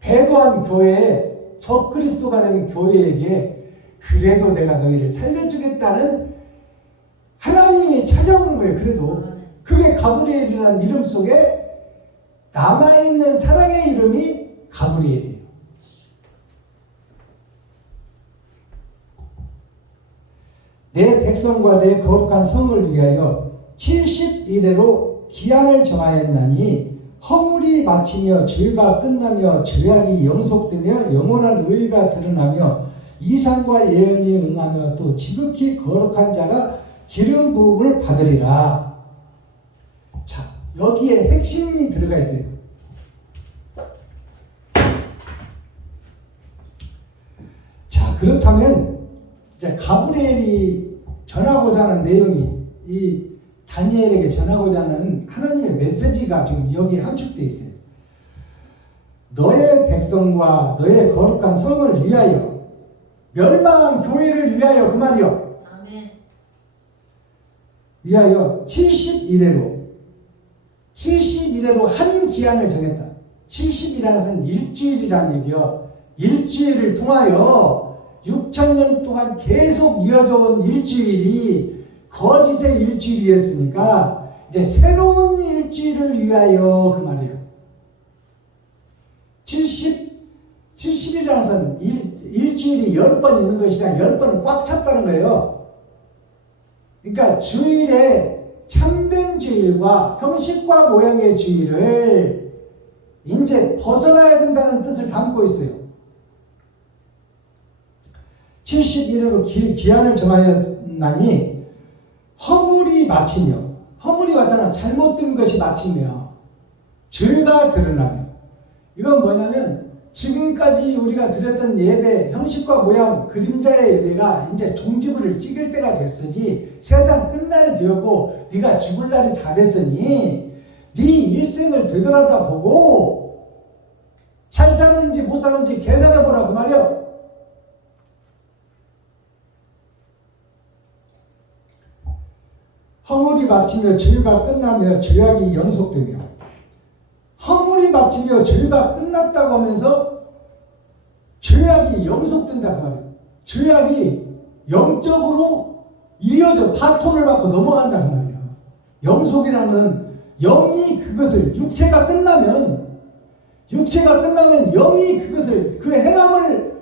배도한 교회, 적그리스도가 된 교회에게 그래도 내가 너희를 살려주겠다는 하나님이 찾아오는 거예요. 그래도 그게 가브리엘이라는 이름 속에 남아있는 사랑의 이름이 가브리엘이에요. 내 백성과 내 거룩한 성을 위하여 70일에로 기한을 정하였나니 허물이 마치며 죄가 끝나며 죄악이 영속되며 영원한 의가 드러나며 이상과 예언이 응하며 또 지극히 거룩한 자가 기름 부음을 받으리라. 자, 여기에 핵심이 들어가 있어요. 자, 그렇다면 이제 가브리엘이 전하고자 하는 내용이 이 다니엘에게 전하고자 하는 하나님의 메시지가 지금 여기에 함축되어 있어요. 너의 백성과 너의 거룩한 성을 위하여, 멸망한 교회를 위하여, 그 말이요. 위하여 70일에로 한 기한을 정했다. 70이라는 것은 일주일이라는 얘기요. 일주일을 통하여 6,000년 동안 계속 이어져 온 일주일이 거짓의 일주일이었으니까 이제 새로운 일주일을 위하여, 그 말이에요. 70일이라는 것은 일주일이 10번 있는 것이라 10번은 꽉 찼다는 거예요. 그러니까 주일에 참된 주일과 형식과 모양의 주일을 이제 벗어나야 된다는 뜻을 담고 있어요. 70일으로 기한을 정하였나니 허물이 마치며, 허물이 왔다는 잘못된 것이 마치며 죄가 드러나며, 이건 뭐냐면 지금까지 우리가 드렸던 예배, 형식과 모양, 그림자의 예배가 이제 종지부를 찍을 때가 됐으니 세상 끝날이 되었고 네가 죽을 날이 다 됐으니 네 일생을 되돌아다 보고 잘 사는지 못 사는지 계산해 보라 그 말이요. 허물이 마치며 죄가 끝나며 죄악이 연속되며, 허물이 마치며 죄가 끝났다고 하면서 죄악이 연속된다 그 말이에요. 죄악이 영적으로 이어져 바톤을 받고 넘어간다 그 말이에요. 영속이라는 영이 그것을, 육체가 끝나면 영이 그것을, 그 행함을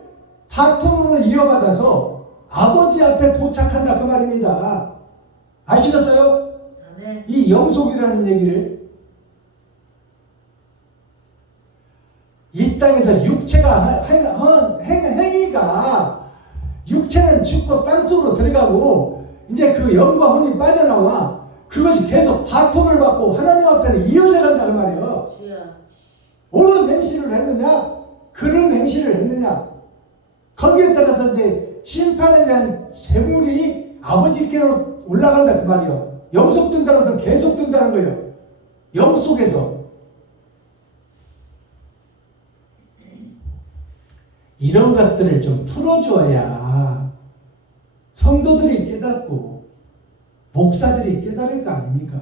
바톤으로 이어받아서 아버지 앞에 도착한다 그 말입니다. 아시겠어요? 네. 이 영속이라는 얘기를. 이 땅에서 육체가 행위가, 육체는 죽고 땅속으로 들어가고 이제 그 영과 혼이 빠져나와 그것이 계속 바톤을 받고 하나님 앞에는 이어져 간다는 말이에요. 옳은 행실을 했느냐, 그런 행실을 했느냐, 거기에 따라서 이제 심판에 대한 재물이 아버지께로 올라간다 그 말이에요. 영속된다는 것은 계속된다는 거예요. 영 속에서. 이런 것들을 좀 풀어줘야 성도들이 깨닫고 목사들이 깨달을 거 아닙니까?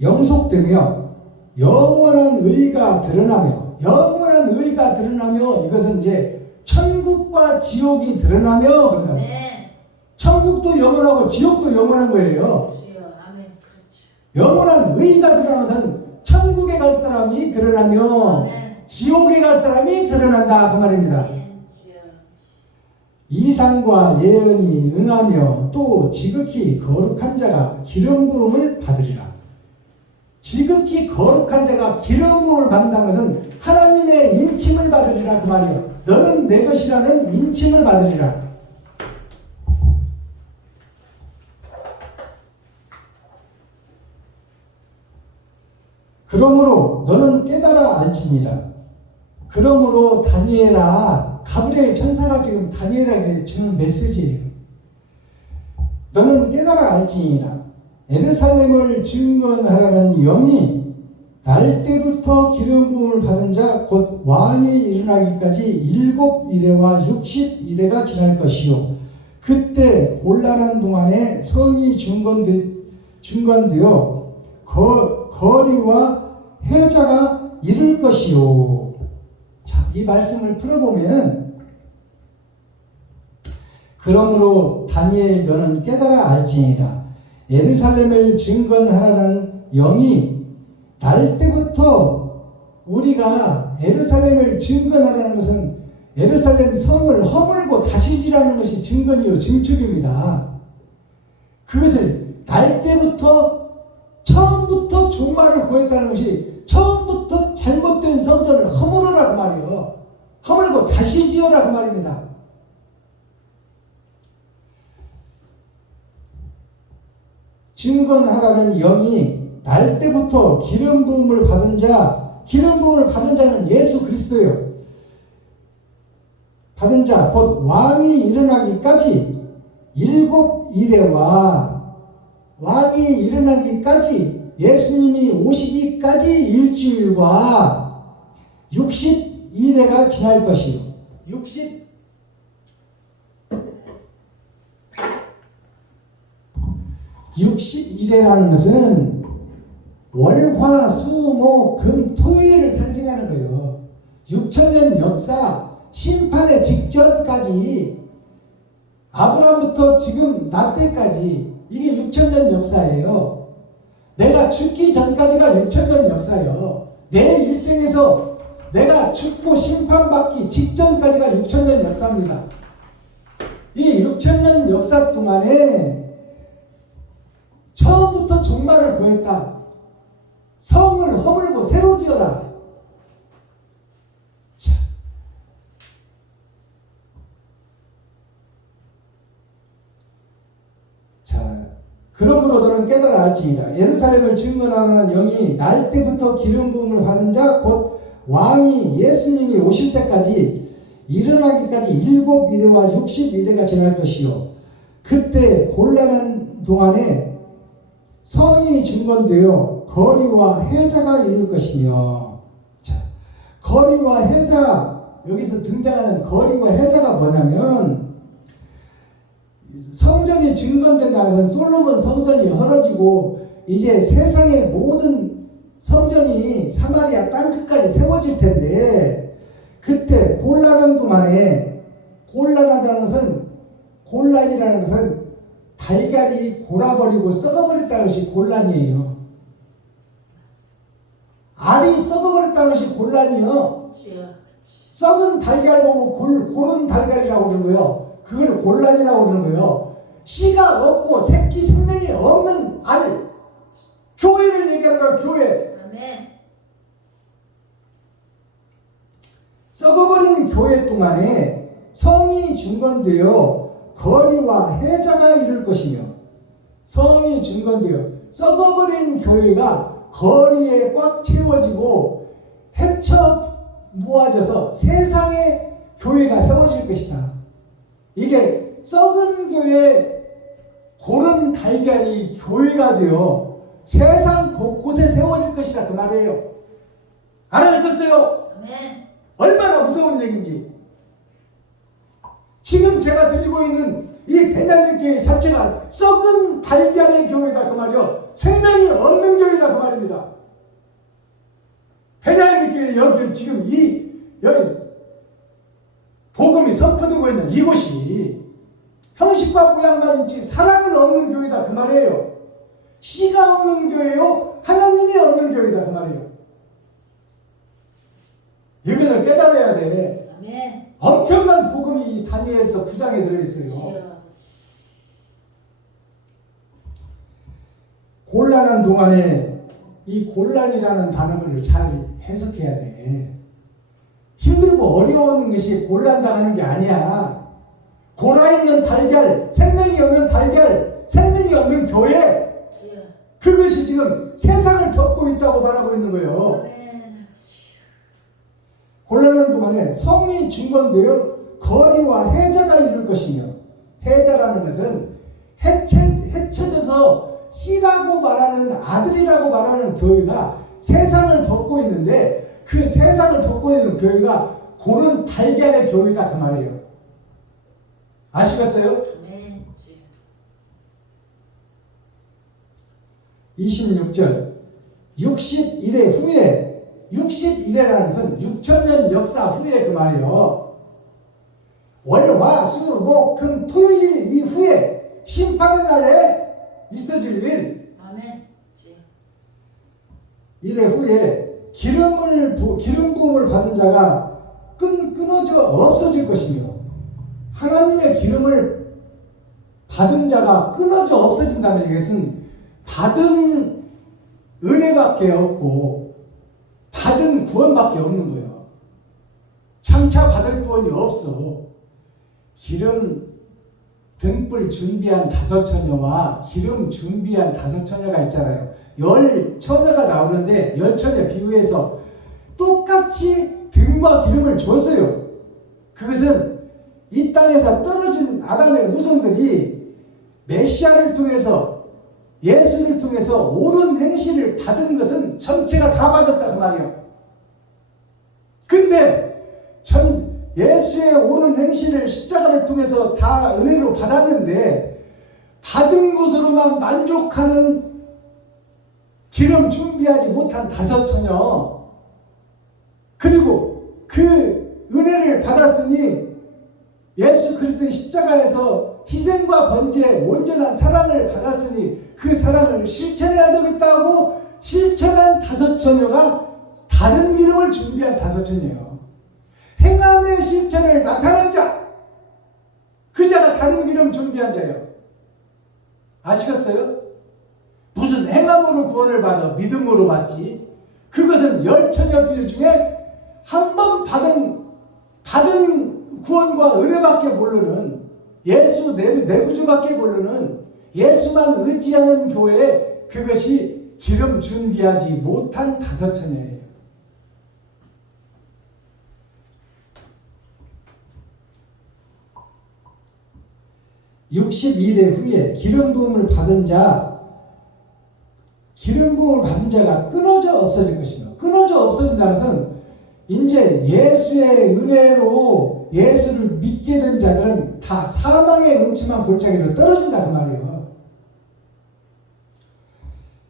영속되며 영원한 의가 드러나며, 영원한 의가 드러나며, 이것은 이제 천국과 지옥이 드러나며 그런다. 네. 천국도 영원하고 지옥도 영원한 거예요. 아멘. 그렇죠. 영원한 의가 드러나면서 천국에 갈 사람이 드러나며 네. 지옥에 갈 사람이 드러난다 그 말입니다. 네. 이상과 예언이 응하며 또 지극히 거룩한 자가 기름 부음을 받으리라. 지극히 거룩한 자가 기름 부음을 받는다는 것은 하나님의 인침을 받으리라 그 말이에요. 너는 내 것이라는 인침을 받으리라. 그러므로 너는 깨달아 알지니라. 그러므로 다니엘아, 가브리엘 천사가 지금 다니엘에게 주는 메시지예요. 너는 깨달아 알지니라. 예루살렘을 증거하라는 영이 날 때부터 기름 부음을 받은 자 곧 왕이 일어나기까지 7이레와 60이레가 지날 것이요. 그때 곤란한 동안에 성이 중건되어 거리와 해자가 이룰 것이요. 자, 이 말씀을 풀어보면, 그러므로 다니엘 너는 깨달아 알지니라. 예루살렘을 증건하라는 영이 날 때부터, 우리가 예루살렘을 증건하라는 것은 예루살렘 성을 허물고 다시지라는 것이 증건이요 증축입니다. 그것을 날 때부터, 처음부터 종말을 구했다는 것이 처음부터 잘못된 성전을 허물으라 그 말이에요. 허물고 다시 지어라 그 말입니다. 증건하라는 영이 날 때부터 기름 부음을 받은 자, 기름 부음을 받은 자는 예수 그리스도예요. 받은 자 곧 왕이 일어나기까지 7이레와, 왕이 일어나기까지, 예수님이 오시기까지 일주일과 60이레가 지날 것이요. 60이레라는 것은 월, 화, 수, 목, 금, 토요일을 상징하는 거예요. 6천년 역사, 심판의 직전까지, 아브라함부터 지금 나 때까지 이게 6천년 역사예요. 내가 죽기 전까지가 6천년 역사예요. 내 일생에서 내가 죽고 심판받기 직전까지가 6,000년 역사입니다. 이 6,000년 역사 동안에 처음부터 종말을 보였다. 성을 허물고 새로 지어라. 자, 그러므로 너는 깨달아 알지니라. 예루살렘을 증언하는 영이 날 때부터 기름 부음을 받은 자 곧 왕이 예수님이 오실 때까지 일어나기까지 7이레와 60이레가 지날 것이요. 그때 곤란한 동안에 성이 중건되어 거리와 해자가 이룰 것이며. 자, 거리와 해자, 여기서 등장하는 거리와 해자가 뭐냐면 성전이 증건된다는 것은 솔로몬 성전이 헐어지고 이제 세상의 모든 성전이 사마리아 땅끝까지 세워질 텐데, 그때 곤란한 동안에, 곤란이라는 것은 달걀이 골아버리고 썩어버렸다는 것이 곤란이에요. 알이 썩어버렸다는 것이 곤란이요. 썩은 달걀 보고 고른 달걀이라고 그러는 거예요. 그걸 곤란이라고 그러는 거예요. 씨가 없고 새끼 생명이 없는 알, 교회를 얘기하는 거야. 교회. 아멘. 썩어버린 교회 동안에 성이 중건되어 거리와 해자가 이룰 것이며. 성이 중건되어 썩어버린 교회가 거리에 꽉 채워지고 헤쳐 모아져서 세상의 교회가 세워질 것이다. 이게 썩은 교회, 고른 달걀이 교회가 되어 세상 곳곳에 세워질 것이다, 그 말이에요. 알아듣겠어요? 아멘. 얼마나 무서운 얘기인지. 지금 제가 드리고 있는 이 베냐민 교회 자체가 썩은 달걀의 교회다, 그 말이요. 생명이 없는 교회다, 그 말입니다. 베냐민 교회 여기 지금 여기 복음이 선포되고 있는 이곳이 형식과 모양만 있지 사랑은 없는 교회다, 그 말이에요. 씨가 없는 교회요, 하나님이 없는 교회다, 그 말이에요. 이것을 깨달아야 돼. 아멘. 엄청난 복음이 다니엘서 9장에 들어있어요. 곤란한 동안에 이 곤란이라는 단어를 잘 해석해야 돼. 힘들고 어려운 것이 곤란당하는 게 아니야. 골아있는 달걀, 생명이 없는 달걀, 생명이 없는 교회, 그것이 지금 세상을 덮고 있다고 말하고 있는 거예요. 아멘. 곤란한 동안에 성이 중건되어 거리와 해자가 이룰 것이며. 해자라는 것은 헤쳐져서 씨라고 말하는, 아들이라고 말하는 교회가 세상을 덮고 있는데, 그 세상을 덮고 있는 교회가 고른 달걀의 교회다, 그 말이에요. 아시겠어요? 아멘. 26절 60일의 후에, 60일이라는 것은 6,000년 역사 후에 그 말이에요. 월, 화, 수, 목, 금, 토요일 이후에 심판의 날에 있어질 일. 아멘. 이래 후에 기름 부음을 받은 자가 끊어져 없어질 것이며. 하나님의 기름을 받은 자가 끊어져 없어진다는 것은 받은 은혜밖에 없고 받은 구원밖에 없는 거예요. 장차 받을 구원이 없어. 기름 등불 준비한 5처녀와 기름 준비한 5처녀가 있잖아요. 10처녀가 나오는데 10처녀 비유해서 똑같이 등과 기름을 줬어요. 그것은 이 땅에서 떨어진 아담의 후손들이 메시아를 통해서, 예수를 통해서 옳은 행실을 받은 것은 전체가 다 받았다, 그 말이에요. 근데 예수의 옳은 행실을 십자가를 통해서 다 은혜로 받았는데, 받은 것으로만 만족하는 기름 준비하지 못한 5처녀, 그리고 그 은혜를 받았으니 예수 그리스도의 십자가에서 희생과 번제의 온전한 사랑을 받았으니 그 사랑을 실천해야 되겠다고 실천한 5처녀가 바른 기름을 준비한 다섯천이에요. 행함의 실체를 나타낸 자, 그 자가 다른 기름 준비한 자예요. 아시겠어요? 무슨 행함으로 구원을 받아 믿음으로 받지? 그것은 열처녀 비유 중에 한 번 받은 구원과 은혜밖에 모르는, 예수 내구주밖에 모르는, 예수만 의지하는 교회, 그것이 기름 준비하지 못한 다섯천이에요. (62대) 후에 기름 부음을 받은 자가 끊어져 없어질 것이며, 끊어져 없어진다는 것은 이제 예수의 은혜로 예수를 믿게 된 자들은 다 사망의 음침한 골짜기로 떨어진다 그 말이에요.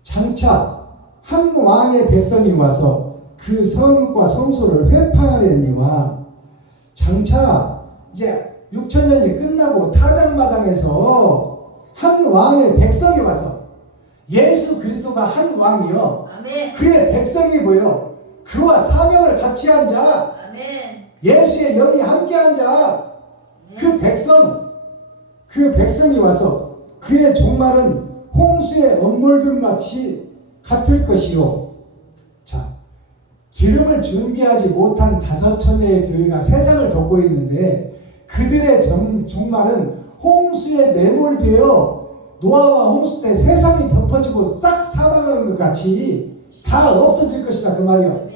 장차 한 왕의 백성이 와서 그 성과 성소를 회파하려니와, 장차 이제 6천년이 끝나고 타작마당에서 한 왕의 백성이 와서, 예수 그리스도가 한 왕이요, 아멘. 그의 백성이 뭐요? 그와 사명을 같이 한 자, 아멘. 예수의 영이 함께한 자, 그 백성이 와서 그의 종말은 홍수의 엄물들 같이 같을 것이요. 자, 기름을 준비하지 못한 다섯천의 교회가 세상을 덮고 있는데, 그들의 종말은 홍수에 매몰되어 노아와 홍수 때 세상이 덮어지고 싹 사망한 것 같이 다 없어질 것이다 그 말이요.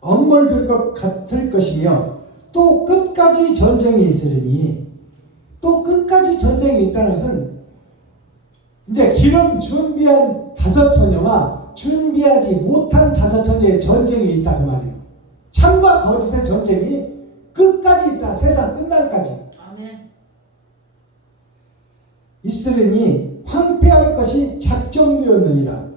엄물들 것 같을 것이며, 또 끝까지 전쟁이 있으리니, 또 끝까지 전쟁이 있다는 것은 이제 기름 준비한 다섯처녀와 준비하지 못한 다섯처녀의 전쟁이 있다 그 말이에요. 참과 거짓의 전쟁이 끝까지 있다. 세상 끝날까지. 아멘. 있으리니 황폐할 것이 작정되었느니라.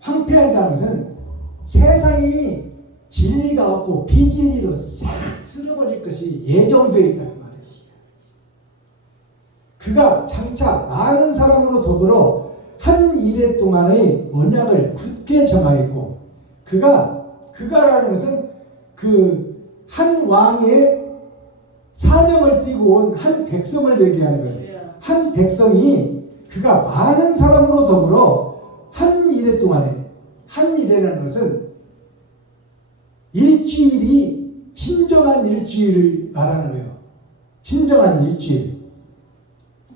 황폐한다는 것은 세상이 진리가 없고 비진리로 싹 쓸어버릴 것이 예정되어 있다 그 말이에요. 그가 장차 많은 사람으로 더불어 한 이래 동안의 언약을 굳게 정하였고, 그가라는 것은 그 한 왕의 사명을 띠고 온 한 백성을 얘기하는 거예요. 한 백성이 그가 많은 사람으로 더불어 한 이래 동안에, 한 이래라는 것은 일주일이 진정한 일주일을 말하는 거예요. 진정한 일주일.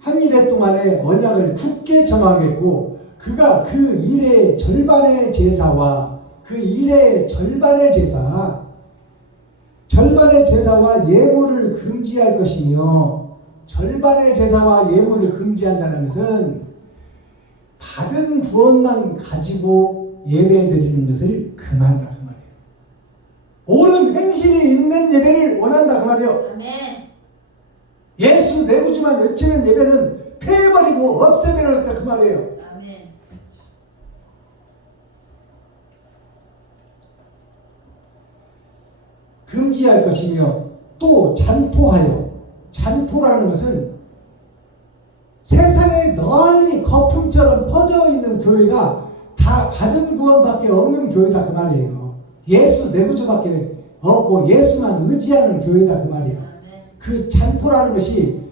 한 이래 동안에 언약을 굳게 정하겠고, 그가 그 일의 절반의 제사와 절반의 제사와 예물을 금지할 것이며, 절반의 제사와 예물을 금지한다는 것은 받은 구원만 가지고 예배 드리는 것을 금한다 그 말이에요. 옳은 행실이 있는 예배를 원한다 그 말이에요. 아멘. 예수 내구주만 외치는 예배는 폐해버리고 없애버렸다 그 말이에요. 아멘. 금지할 것이며, 또 잔포라는 것은 세상에 널리 거품처럼 퍼져 있는 교회가 다 받은 구원밖에 없는 교회다 그 말이에요. 예수 내구주밖에 없고 예수만 의지하는 교회다 그 말이에요. 그 잔포라는 것이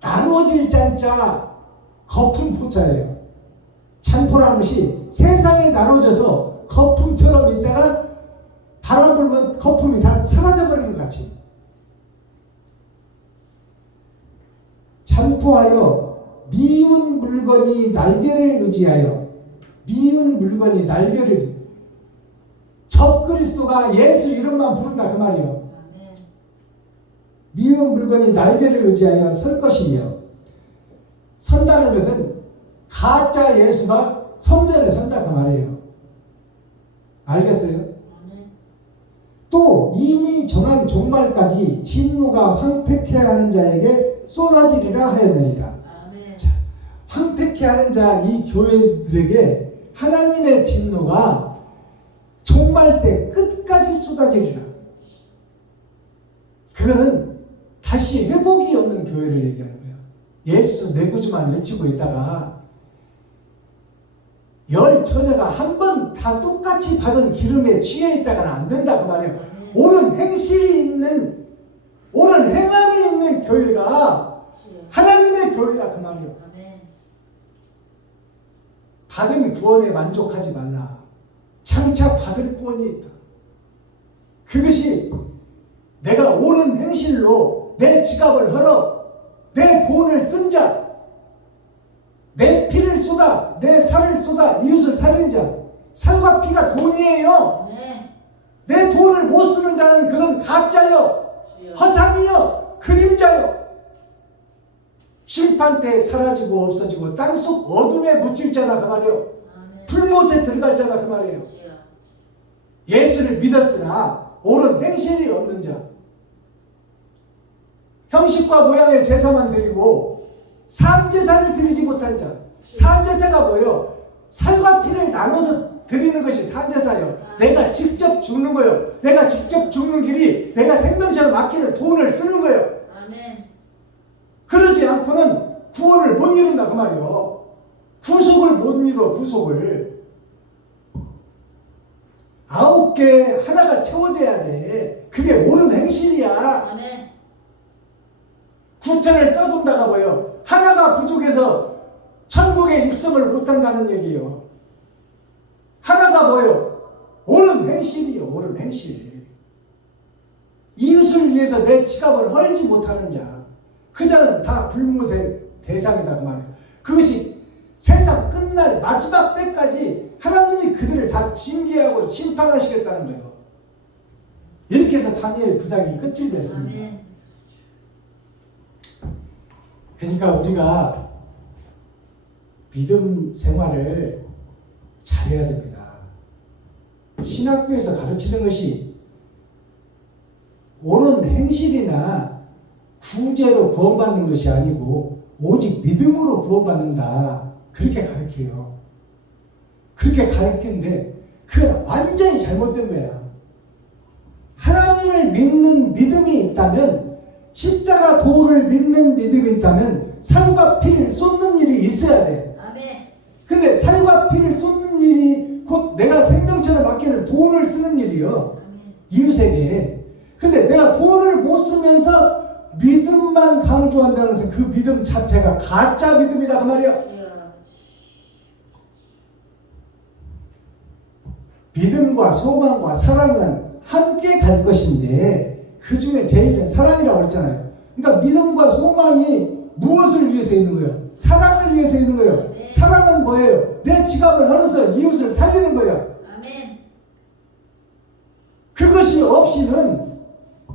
나눠질 잔자 거품포자예요. 잔포라는 것이 세상에 나눠져서 거품처럼 있다가 바람 불면 거품이 다 사라져버리는 것 같이. 잔포하여 미운 물건이 날개를 의지하여, 미운 물건이 날개를, 적그리스도가 예수 이름만 부른다 그 말이에요. 미운 물건이 날개를 의지하여 설 것이며, 선다는 것은 가짜 예수가 성전에 선다 그 말이에요. 알겠어요? 또 이미 정한 종말까지 진노가 황폐케 하는 자에게 쏟아지리라 하였느니라. 자, 황폐케 하는 자 이 교회들에게 하나님의 진노가 종말 때 끝까지 쏟아지리라. 그거는 다시 회복이 없는 교회를 얘기하는 거예요. 예수 내구주만 외치고 있다가 열 처녀가 한 번 다 똑같이 받은 기름에 취해 있다가는 안 된다 그 말이에요. 옳은 행실이 있는, 옳은 행함이 있는 교회가 하나님의 교회다 그 말이에요. 아멘. 받은 구원에 만족하지 말라. 장차 받을 구원이 있다. 그것이 내가 옳은 행실로 내 지갑을 헐어 내 돈을 쓴 자, 내 피를 쏟아 내 살을 쏟아 이웃을 살린 자, 살과 피가 돈이에요. 아멘. 내 돈을 못 쓰는 자는 그건 가짜요, 주여. 허상이요, 그림자요. 심판 때 사라지고 없어지고 땅속 어둠에 묻힐 자다 그 말이에요. 아멘. 불못에 들어갈 자다 그 말이에요. 주여. 예수를 믿었으나 옳은 행실이 없는 자, 형식과 모양의 제사만 드리고 산제사를 드리지 못한 자. 산제사가 뭐예요? 살과 피를 나눠서 드리는 것이 산제사예요. 내가 직접 죽는 거예요. 내가 직접 죽는 길이 내가 생명처럼 맡기는 돈을 쓰는 거예요. 아멘. 그러지 않고는 구원을 못 이룬다 그 말이에요. 구속을 못 이뤄. 구속을 9개 하나가 채워져야 돼. 그게 옳은 행실이야. 아멘. 9천을 떠돈다가 뭐예요? 하나가 부족해서 천국에 입성을 못한다는 얘기예요. 하나가 뭐예요? 옳은 행실이요. 옳은 행실. 이웃을 위해서 내 지갑을 헐지 못하는 자, 그 자는 다 불못의 대상이다 그 말이에요. 그것이 세상 끝날 마지막 때까지 하나님이 그들을 다 징계하고 심판하시겠다는 거예요. 이렇게 해서 다니엘 9장이 끝이 됐습니다. 아멘. 그러니까 우리가 믿음 생활을 잘해야 됩니다. 신학교에서 가르치는 것이 옳은 행실이나 구제로 구원받는 것이 아니고 오직 믿음으로 구원받는다. 그렇게 가르쳐요. 그렇게 가르치는데 그건 완전히 잘못된 거야. 하나님을 믿는 믿음이 있다면, 십자가 도를 믿는 믿음이 있다면 살과 피를 쏟는 일이 있어야 돼. 아멘. 근데 살과 피를 쏟는 일이 곧 내가 생명처럼 맡기는 돈을 쓰는 일이요. 아멘. 이웃에게. 근데 내가 돈을 못 쓰면서 믿음만 강조한다는 것은 그 믿음 자체가 가짜 믿음이다 그 말이야. 주여. 믿음과 소망과 사랑은 함께 갈 것인데 그 중에 제일은 사랑이라고 그랬잖아요. 그러니까 믿음과 소망이 무엇을 위해서 있는 거예요? 사랑을 위해서 있는 거예요. 네. 사랑은 뭐예요? 내 지갑을 헐어서 이웃을 살리는 거예요. 아멘. 그것이 없이는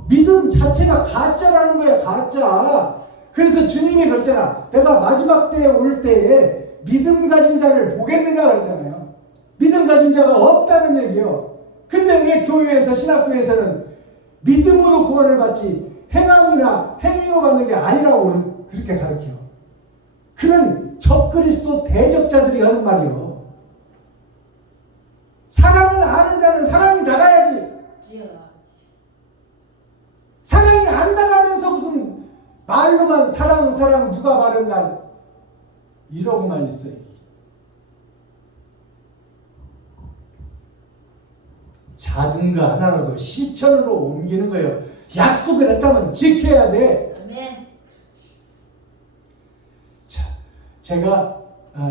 믿음 자체가 가짜라는 거야. 가짜. 그래서 주님이 그랬잖아. 내가 마지막 때에 올 때에 믿음 가진 자를 보겠느냐 그랬잖아요. 믿음 가진 자가 없다는 얘기요. 근데 왜 교회에서, 신학교에서는 믿음으로 구원을 받지 행함이나 행위로 받는 게 아니라고 그렇게 가르쳐요. 그는 적그리스도 대적자들이 하는 말이요. 사랑을 아는 자는 사랑이 나가야지. 주여. 사랑이 안 나가면서 무슨 말로만 사랑 누가 말했나 이러고만 있어요. 작은 거 하나라도 실천으로 옮기는 거예요. 약속을 했다면 지켜야 돼. 아멘. 자, 제가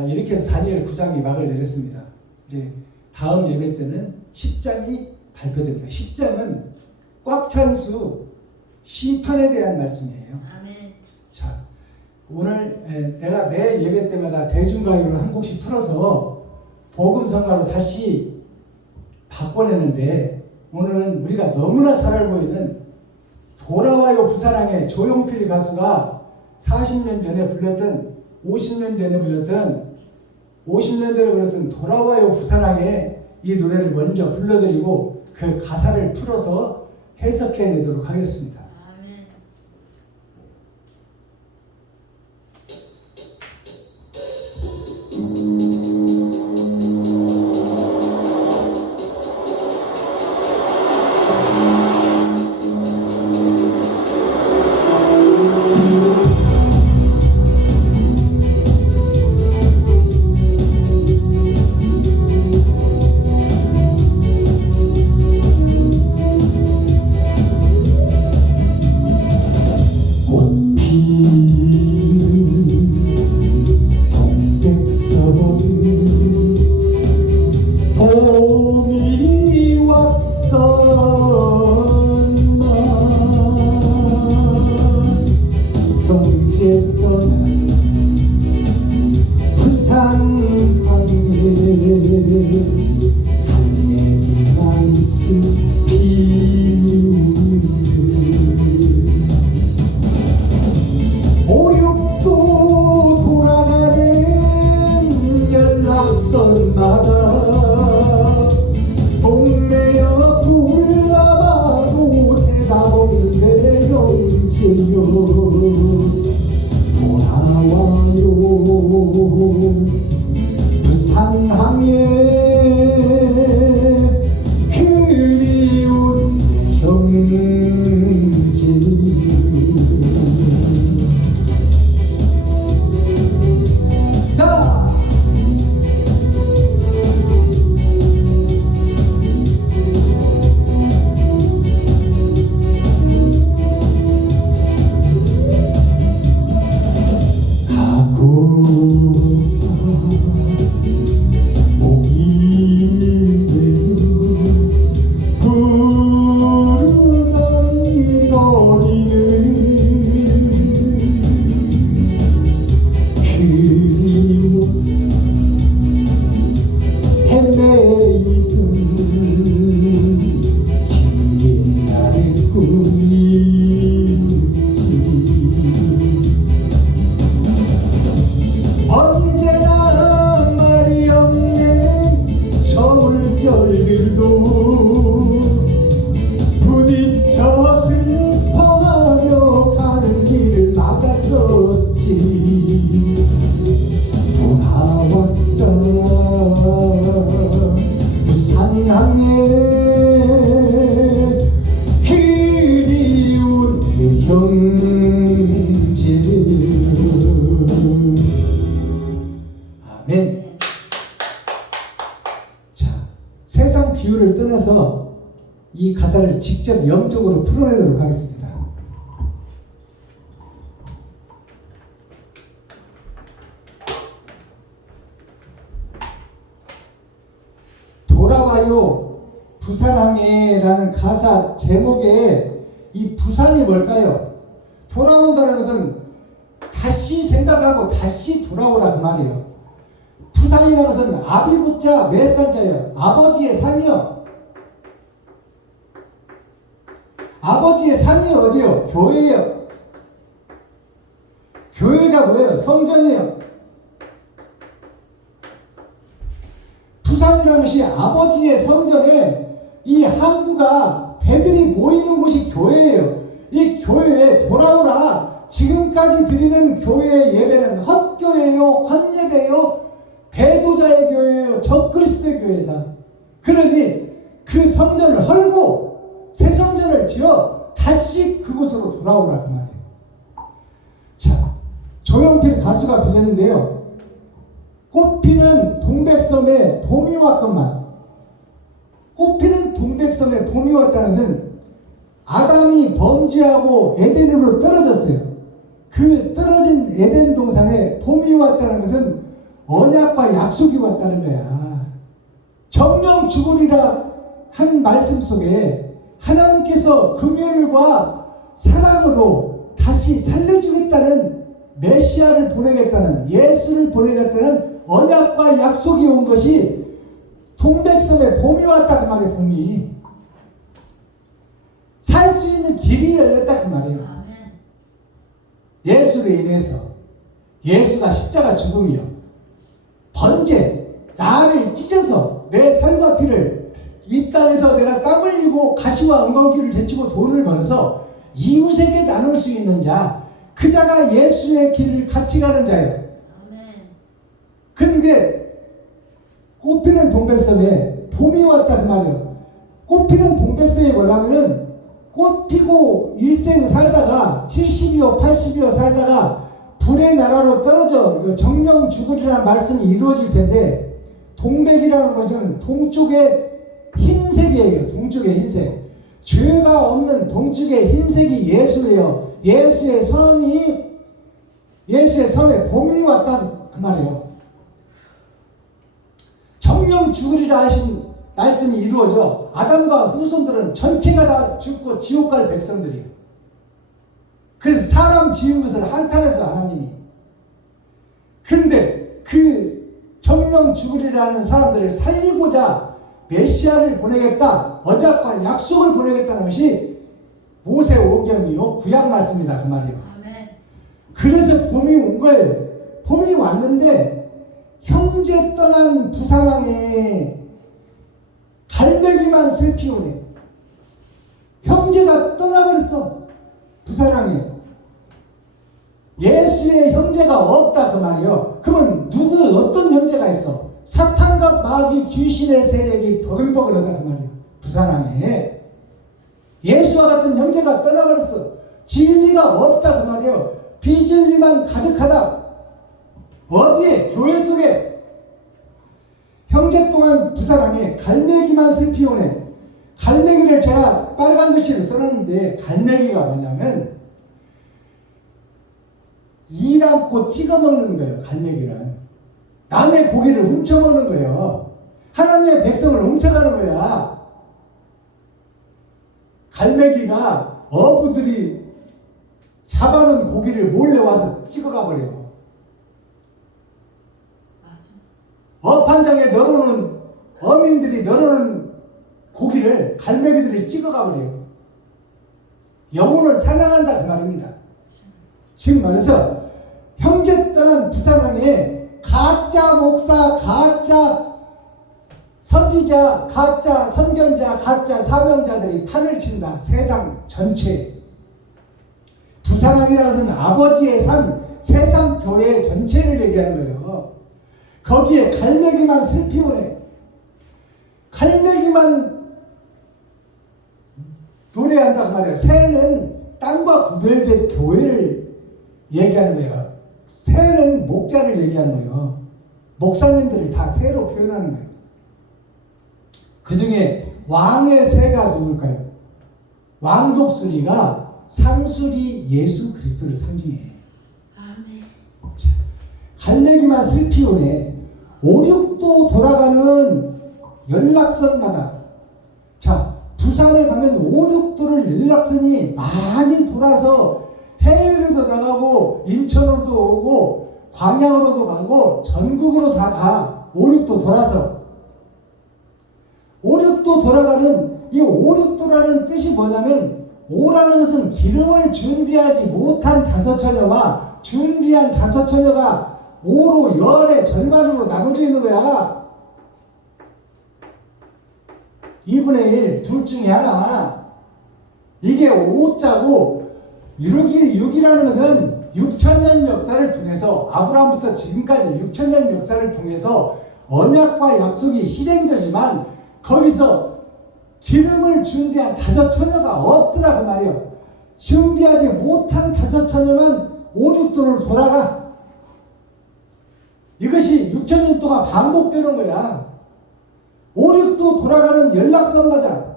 이렇게 해서 다니엘 9장이 막을 내렸습니다. 이제 다음 예배 때는 10장이 발표됩니다. 10장은 꽉 찬 수 심판에 대한 말씀이에요. 아멘. 자, 오늘 내가 매 예배 때마다 대중가요를 한 곡씩 풀어서 복음성가로 다시 바꿔내는데, 오늘은 우리가 너무나 잘 알고 있는 돌아와요 부사랑의 조용필 가수가 40년 전에 불렀던, 50년 전에 불렀던, 50년 전에 불렀던 돌아와요 부사랑의 이 노래를 먼저 불러드리고 그 가사를 풀어서 해석해내도록 하겠습니다. 아멘. 이제 떠나 부산 항해 강냉이 말씀 비우네 오륙도 돌아가는 연락선마다 동네여 불러봐도 대답 없는데 영신여 돌아와요 부산항에 그리운 형제 자 가고 목이 되어 부르던 이 거리는 그리워서 헤매이던 긴 날의 꿈이지 언제나 말이 없는 저 물결들도 부딪혀 슬퍼하며 가는 길을 막았었지 돌아왔다 부산항에 그리운 내 형제 아멘. 자, 세상 비유를 떠나서 이 가사를 직접 영적으로 풀어내도록 하겠습니다. 돌아와요 부산항에라는 가사 제목에 이 부산이 뭘까요? 돌아온다는 것은 다시 생각하고 다시 돌아오라 그 말이에요. 부산이라는 것은 아비부자 몇 살자예요? 아버지의 산이요. 아버지의 산이 어디요? 교회예요. 교회가 뭐예요? 성전이에요. 부산이라는 것이 아버지의 성전에 이 항구가 배들이 모이는 곳이 교회예요. 이 교회에 돌아오라. 지금까지 드리는 교회의 예배는 헛교회요, 헛예배요, 배도자의 교회예요, 적그리스도의 교회다. 그러니 그 성전을 헐고 새 성전을 지어 다시 그곳으로 돌아오라 그 말이에요. 자, 조용필 가수가 빌렸는데요. 꽃피는 동백섬에 봄이 왔건만. 꽃피는 동백섬에 봄이 왔다는 것은 아담이 범죄하고 에덴으로 떨어졌어요. 그 떨어진 에덴 동산에 봄이 왔다는 것은 언약과 약속이 왔다는 거야. 정령 죽으리라 한 말씀 속에 하나님께서 금율과 사랑으로 다시 살려주겠다는 메시아를 보내겠다는, 예수를 보내겠다는 언약과 약속이 온 것이 동백섬에 봄이 왔다 그 말이에요. 봄이 살 수 있는 길이 열렸다 그 말이에요. 예수로 인해서, 예수가 십자가 죽음이요, 번제, 나를 찢어서 내 살과 피를 이 땅에서 내가 땀 흘리고 가시와 엉겅퀴를 제치고 돈을 벌어서 이웃에게 나눌 수 있는 자, 그 자가 예수의 길을 같이 가는 자예요. 그런데 꽃피는 동백섬에 봄이 왔다 그 말이에요. 꽃피는 동백섬이 뭐라면은 꽃 피고 일생 살다가 70이요 80이요 살다가 불의 나라로 떨어져 정령 죽으리라는 말씀이 이루어질 텐데, 동백이라는 것은 동쪽의 흰색이에요. 동쪽의 흰색. 죄가 없는 동쪽의 흰색이 예수예요. 예수의 섬에 봄이 왔다 그 말이에요. 정령 죽으리라 하신 말씀이 이루어져 아담과 후손들은 전체가 다 죽고 지옥 갈 백성들이에요. 그래서 사람 지은 것을 한탄해서 하나님이. 그런데 그 정령 죽으리라는 사람들을 살리고자 메시아를 보내겠다, 언약과 약속을 보내겠다는 것이 모세오경이요 구약 말씀이다 그 말이에요. 아멘. 그래서 봄이 온 거예요. 봄이 왔는데 형제 떠난 부산항에 갈매기만 슬피 오네. 형제가 떠나버렸어. 부산항에. 예수의 형제가 없다 그 말이에요. 그러면 누구 어떤 형제가 있어? 사탄과 마귀 귀신의 세력이 버글버글하다 그 말이에요. 부산항에. 예수와 같은 형제가 떠나버렸어. 진리가 없다 그 말이에요. 비진리만 가득하다. 어디에? 교회 속에. 형제 동안 부산항에 갈매기만 슬피 오네. 갈매기를 제가 빨간 글씨로 써놨는데 갈매기가 뭐냐면 일 않고 찍어 먹는 거예요. 갈매기는 남의 고기를 훔쳐 먹는 거예요. 하나님의 백성을 훔쳐가는 거야. 갈매기가 어부들이 잡아놓은 고기를 몰래 와서 찍어가 버려요. 맞아. 어판장에 널어놓은 어민들이 널어놓은 고기를 갈매기들이 찍어가 버려요. 영혼을 사냥한다 그 말입니다. 지금 말해서 형제 떠난 부산항에 가짜 목사, 가짜 선지자, 가짜 선견자, 가짜 사명자들이 판을 친다. 세상 전체. 부산항이라는 것은 아버지의 산, 세상 교회 전체를 얘기하는 거예요. 거기에 갈매기만 슬피 오네. 갈매기만 노래한다 그 말이에요. 새는 땅과 구별된 교회를 얘기하는 거예요. 새는 목자를 얘기하는 거예요. 목사님들을 다 새로 표현하는 거예요. 그 중에 왕의 새가 누굴까요? 왕독수리가 상수리 예수 그리스도를 상징해. 아멘. 갈매기만 슬피 오네. 오륙도 돌아가는 연락선마다. 자, 부산에 가면 오륙도를 연락선이 많이 돌아서 해외로도 나가고 인천으로도 오고 광양으로도 가고 전국으로 다 가. 오륙도 돌아서. 오륙도 돌아가는 이 오륙도라는 뜻이 뭐냐면 오라는 것은 기름을 준비하지 못한 다섯 처녀와 준비한 다섯 처녀가 오로 열의 절반으로 나눠져 있는 거야. 2분의 1, 둘 중에 하나. 이게 5자고 6이라는 것은 6천년 역사를 통해서 아브라함부터 지금까지 6천년 역사를 통해서 언약과 약속이 실행되지만 거기서 기름을 준비한 다섯 처녀가 없더라 그 말이에요. 준비하지 못한 다섯 처녀만 오륙도를 돌아가. 이것이 6천년 동안 반복되는 거야. 오륙도 돌아가는 연락선 맞아.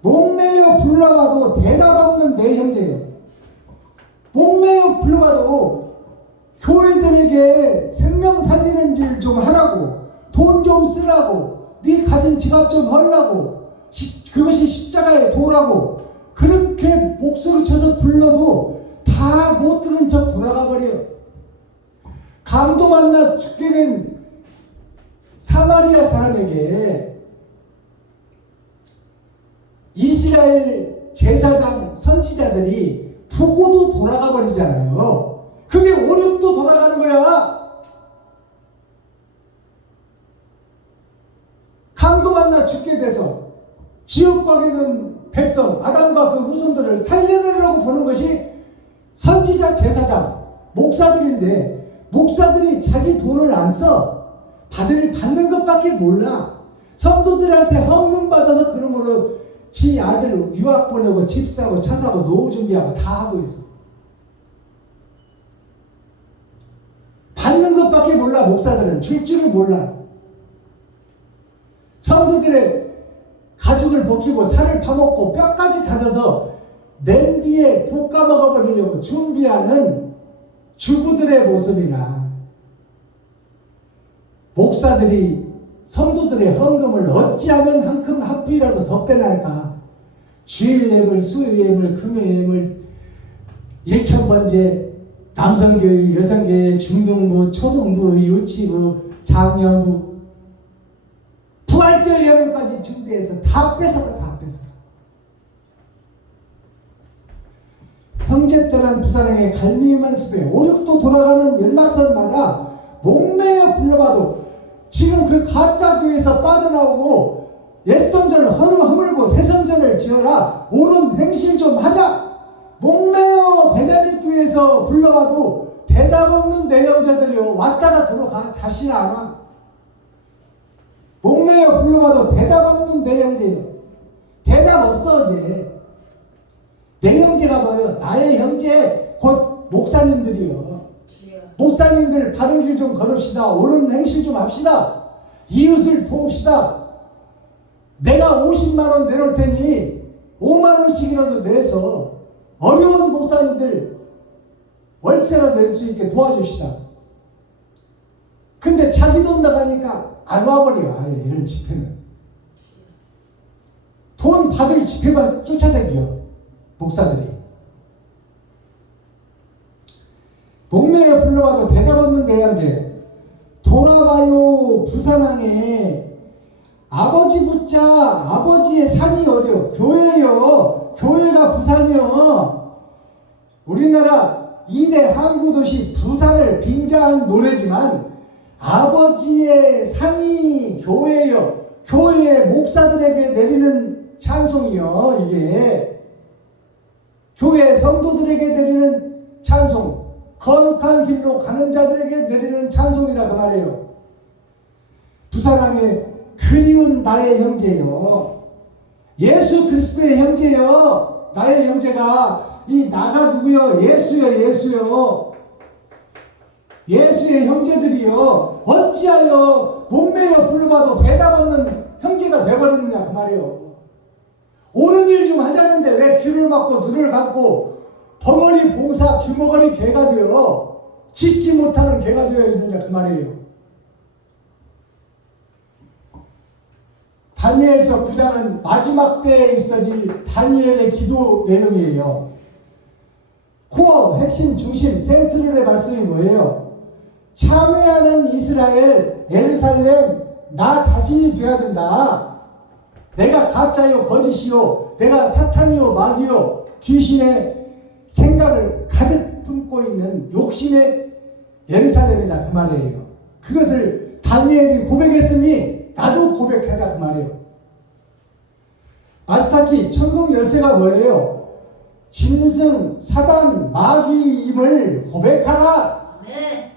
목매여 불러봐도 대답 없는 내 형제예요. 목매여 불러봐도 교회들에게 생명 살리는 일 좀 하라고, 돈 좀 쓰라고, 네 가진 지갑 좀 하려고, 그것이 십자가의 도라고 그렇게 목소리 쳐서 불러도 다 못 들은 척 돌아가 버려요. 강도 만나 죽게 된 사마리아 사람에게 이스라엘 제사장 선지자들이 보고도 돌아가 버리잖아요. 그게 오륙도 돌아가는 거야. 강도 만나 죽게 돼서 지옥과에 있는 백성 아담과 그 후손들을 살려내려고 보는 것이 선지자, 제사장, 목사들인데 목사들이 자기 돈을 안 써. 받는 것밖에 몰라. 성도들한테 헌금 받아서 그러므로 지 아들 유학 보내고 집 사고 차 사고 노후 준비하고 다 하고 있어. 받는 것밖에 몰라. 목사들은 줄 줄을 몰라. 성도들의 가죽을 벗기고 살을 파먹고 뼈까지 다져서 냄비에 볶아 먹어버리려고 준비하는 주부들의 모습이나 목사들이 성도들의 헌금을 어찌하면 한 푼이라도 더 빼날까. 주일 예물, 수요 예물, 금요 예물, 1,000번째 남성교육, 여성교육, 중등부, 초등부, 유치부, 장년부 부활절 여름까지 준비해서 다 뺏어가. 형제들은 부산행에 갈미만 습에 오륙도 돌아가는 연락선마다 목매어 불러봐도 지금 그 가짜 교회에서 빠져나오고 옛성전을 허물고 새성전을 지어라, 옳은 행실 좀 하자. 목매어 베냐민 교회에서 불러봐도 대답 없는 내형제들이요, 왔다가 들어가 다시는 안 와. 목매어 불러봐도 대답 없는 내형제요. 대답 없어. 이제 내 형제가 뭐예요? 나의 형제 곧 목사님들이요. 목사님들 바른 길 좀 걸읍시다. 옳은 행실 좀 합시다. 이웃을 도웁시다. 내가 50만 원 내놓을 테니 5만 원씩이라도 내서 어려운 목사님들 월세라도 낼 수 있게 도와줍시다. 근데 자기 돈 나가니까 안 와버려. 아예 이런 집회는. 돈 받을 집회만 쫓아다녀. 목사들이. 목매어 불러봐도 대답 없는 대양제. 돌아가요 부산항에 아버지 붙자. 아버지의 산이 어디요? 교회요. 교회가 부산이요. 우리나라 2대 항구도시 부산을 빙자한 노래지만 아버지의 산이 교회요. 교회의 목사들에게 내리는 찬송이요. 이게 교회 성도들에게 내리는 찬송, 거룩한 길로 가는 자들에게 내리는 찬송이다 그 말이에요. 부산항에 그리운 나의 형제요, 예수 그리스도의 형제요. 나의 형제가 이 나가 누구요? 예수요. 예수의 형제들이요. 어찌하여 목매어 불러봐도 대답 없는 형제가 되어버렸느냐 그 말이에요. 옳은 일 좀 하자는데 왜 귀를 막고 눈을 감고 벙어리 봉사 규모거리 개가 되어 짖지 못하는 개가 되어 있느냐 그 말이에요. 다니엘서 9장은 마지막 때에 있어질 다니엘의 기도 내용이에요. 코어 핵심 중심 센트럴의 말씀이 뭐예요? 참회하는 이스라엘 예루살렘 나 자신이 되어야 된다. 내가 가짜요 거짓이요, 내가 사탄이요 마귀요 귀신의 생각을 가득 품고 있는 욕심의 예루살렘이다 그 말이에요. 그것을 다니엘이 고백했으니 나도 고백하자 그 말이에요. 마스터키 천국 열쇠가 뭐예요? 짐승 사단 마귀임을 고백하라. 네.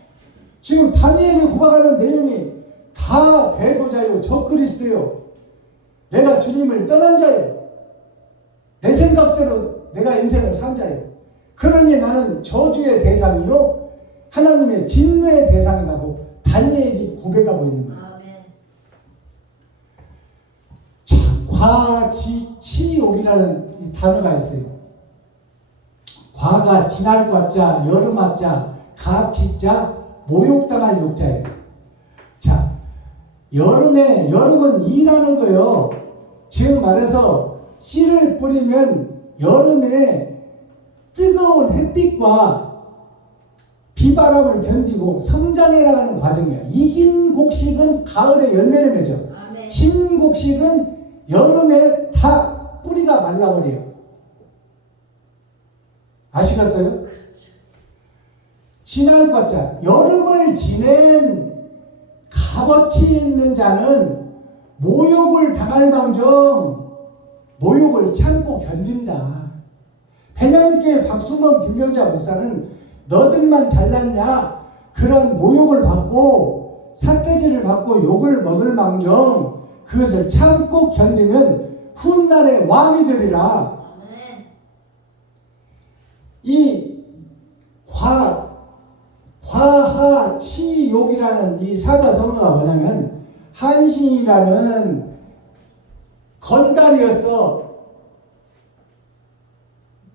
지금 다니엘이 고백하는 내용이 다 배도자요 적그리스도요, 내가 주님을 떠난 자예요. 내 생각대로 내가 인생을 산 자예요. 그러니 나는 저주의 대상이요 하나님의 진노의 대상이라고 다니엘이 고백하고 있는 거예요. 아멘. 자, 과지치욕이라는 단어가 있어요. 과가 지날 과자, 여름학자, 가치자, 모욕당할 욕자예요. 자, 여름은 일하는 거예요. 지금 말해서 씨를 뿌리면 여름에 뜨거운 햇빛과 비바람을 견디고 성장해 나가는 과정이야. 익인 곡식은 가을에 열매를 맺어. 아멘. 진 곡식은 여름에 다 뿌리가 말라버려요. 아시겠어요? 지날 과자, 여름을 지낸 값어치 있는 자는 모욕을 당할 망정 모욕을 참고 견딘다. 베냐민교회 박수범 김병자 목사는 너들만 잘났냐 그런 모욕을 받고 삿대질을 받고 욕을 먹을 망정 그것을 참고 견디면 훗날에 왕이 되리라. 이 과하치욕이라는 이 사자성어가 뭐냐면 한신이라는 건달이었어.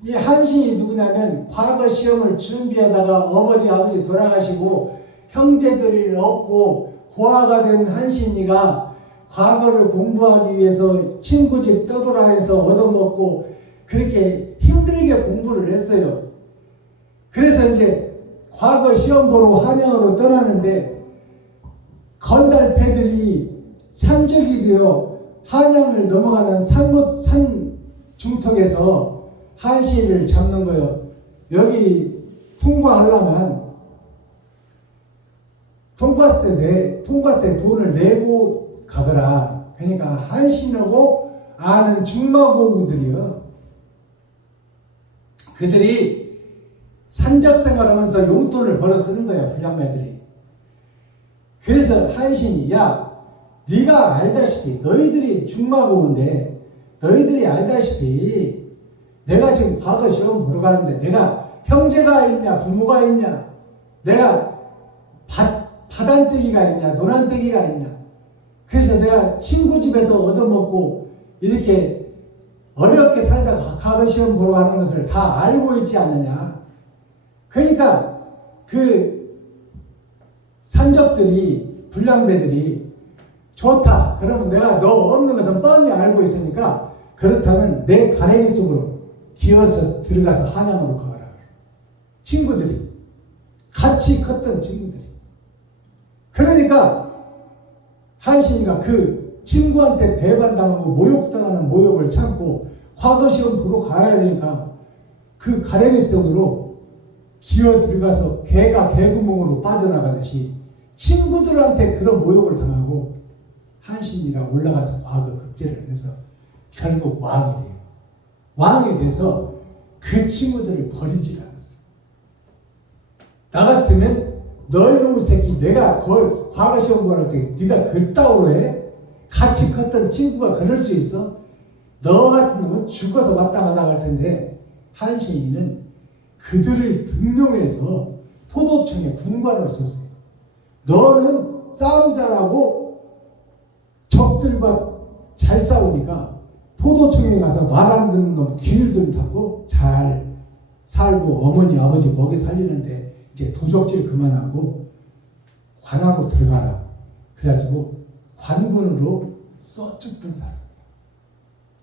이 한신이 누구냐면 과거 시험을 준비하다가 아버지 돌아가시고 형제들을 얻고 고아가 된 한신이가 과거를 공부하기 위해서 친구 집 떠돌아다니면서 얻어먹고 그렇게 힘들게 공부를 했어요. 그래서 이제 과거 시험 보러 한양으로 떠나는데 건달패들이 산적이 되어 한양을 넘어가는 산 중턱에서 한시를 잡는 거예요. 여기 통과하려면 통과세 돈을 내고 가거라. 그러니까 한신하고 아는 중마고우들이요. 그들이 산적 생활하면서 용돈을 벌어 쓰는 거예요. 불량매들이. 그래서 한신이 야 네가 알다시피 너희들이 중마고우인데 너희들이 알다시피 내가 지금 과거 시험 보러 가는데 내가 형제가 있냐 부모가 있냐 내가 바단떼기가 있냐 노란떼기가 있냐 그래서 내가 친구 집에서 얻어먹고 이렇게 어렵게 살다가 과거 시험 보러 가는 것을 다 알고 있지 않느냐. 그러니까 그 산적들이 불량배들이 좋다 그러면 내가 너 없는 것은 뻔히 알고 있으니까 그렇다면 내 가랭이 속으로 기어서 들어가서 한양으로 가거라. 친구들이 같이 컸던 친구들이. 그러니까 한신이가 그 친구한테 배반당하고 모욕당하는 모욕을 참고 과거 시험 보러 가야 되니까 그 가랭이 속으로 기어 들어가서 개가 개구멍으로 빠져나가듯이 친구들한테 그런 모욕을 당하고 한신이가 올라가서 과거 급제를 해서 결국 왕이 돼요. 왕이 돼서 그 친구들을 버리질 않았어요. 나 같으면 너희 놈의 새끼 내가 과거 시험 보러 갈 때 네가 그따위로 해? 같이 컸던 친구가 그럴 수 있어? 너 같은 놈은 죽어서 왔다 갔다 갈 텐데 한신이는 그들을 등용해서 포도청에 군관을 썼어요. 너는 싸움 잘하고 적들과 잘 싸우니까 포도청에 가서 말 안 듣는 놈 귀를 좀 닫고 잘 살고 어머니 아버지 먹여 살리는데 이제 도적질 그만하고 관하로 들어가라. 그래가지고 관군으로 써죽던 사람.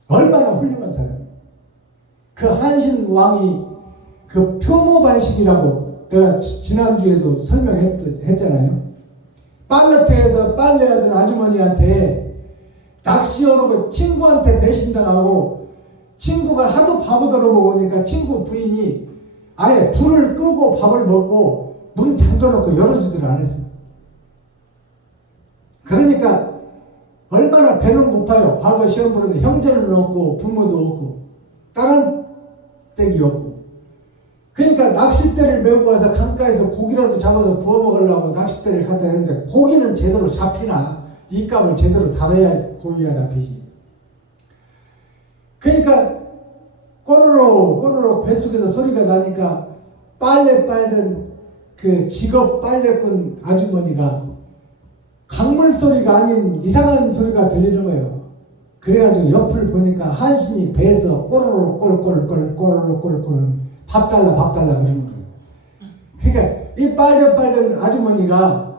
얼마나 훌륭한 사람. 그 한신 왕이 그 표모반식이라고 내가 지난주에도 설명했잖아요. 빨래터에서 빨래하던 아주머니한테 낚시어로 친구한테 배신당하고 친구가 하도 바보더러 먹으니까 친구 부인이 아예 불을 끄고 밥을 먹고 문 잠궈놓고 열어주지를 않았어요. 그러니까 얼마나 배는 고파요. 과거 시험 보는데 형제는 없고 부모도 없고 다른 댁이 없고 그러니까 낚싯대를 메고 와서 강가에서 고기라도 잡아서 구워 먹으려고 낚싯대를 갖다 했는데 고기는 제대로 잡히나 입값을 제대로 달아야 고기가 잡히지. 그러니까 꼬르륵 뱃속에서 소리가 나니까 빨래 빨던 그 직업 빨래꾼 아주머니가 강물 소리가 아닌 이상한 소리가 들리는 거예요. 그래가지고 옆을 보니까 한신이 배에서 꼬르륵 꼬르륵 밥 달라 그러는 거예요. 그러니까 이 빨래 빨던 아주머니가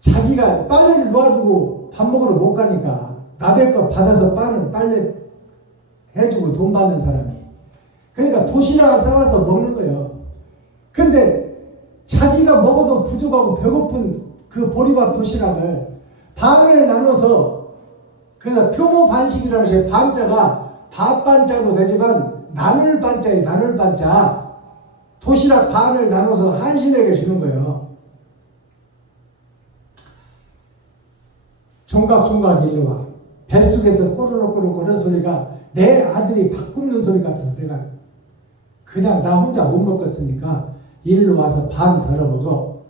자기가 빨래를 놓아두고 밥 먹으러 못 가니까 남의 거 받아서 빨래 해주고 돈 받는 사람이 그러니까 도시락을 싸와서 먹는 거예요. 근데 자기가 먹어도 부족하고 배고픈 그 보리밥 도시락을 반을 나눠서 그래서 표모 반식이라고 해서 반자가 밥반자도 되지만 나눌 반자 도시락 반을 나눠서 한신에게 주는 거예요. 종각 일로 와. 뱃속에서 꼬르륵 소리가 내 아들이 밥 굽는 소리 같아서 내가 그냥 나 혼자 못 먹겠으니까 일로 와서 반 덜어 먹어.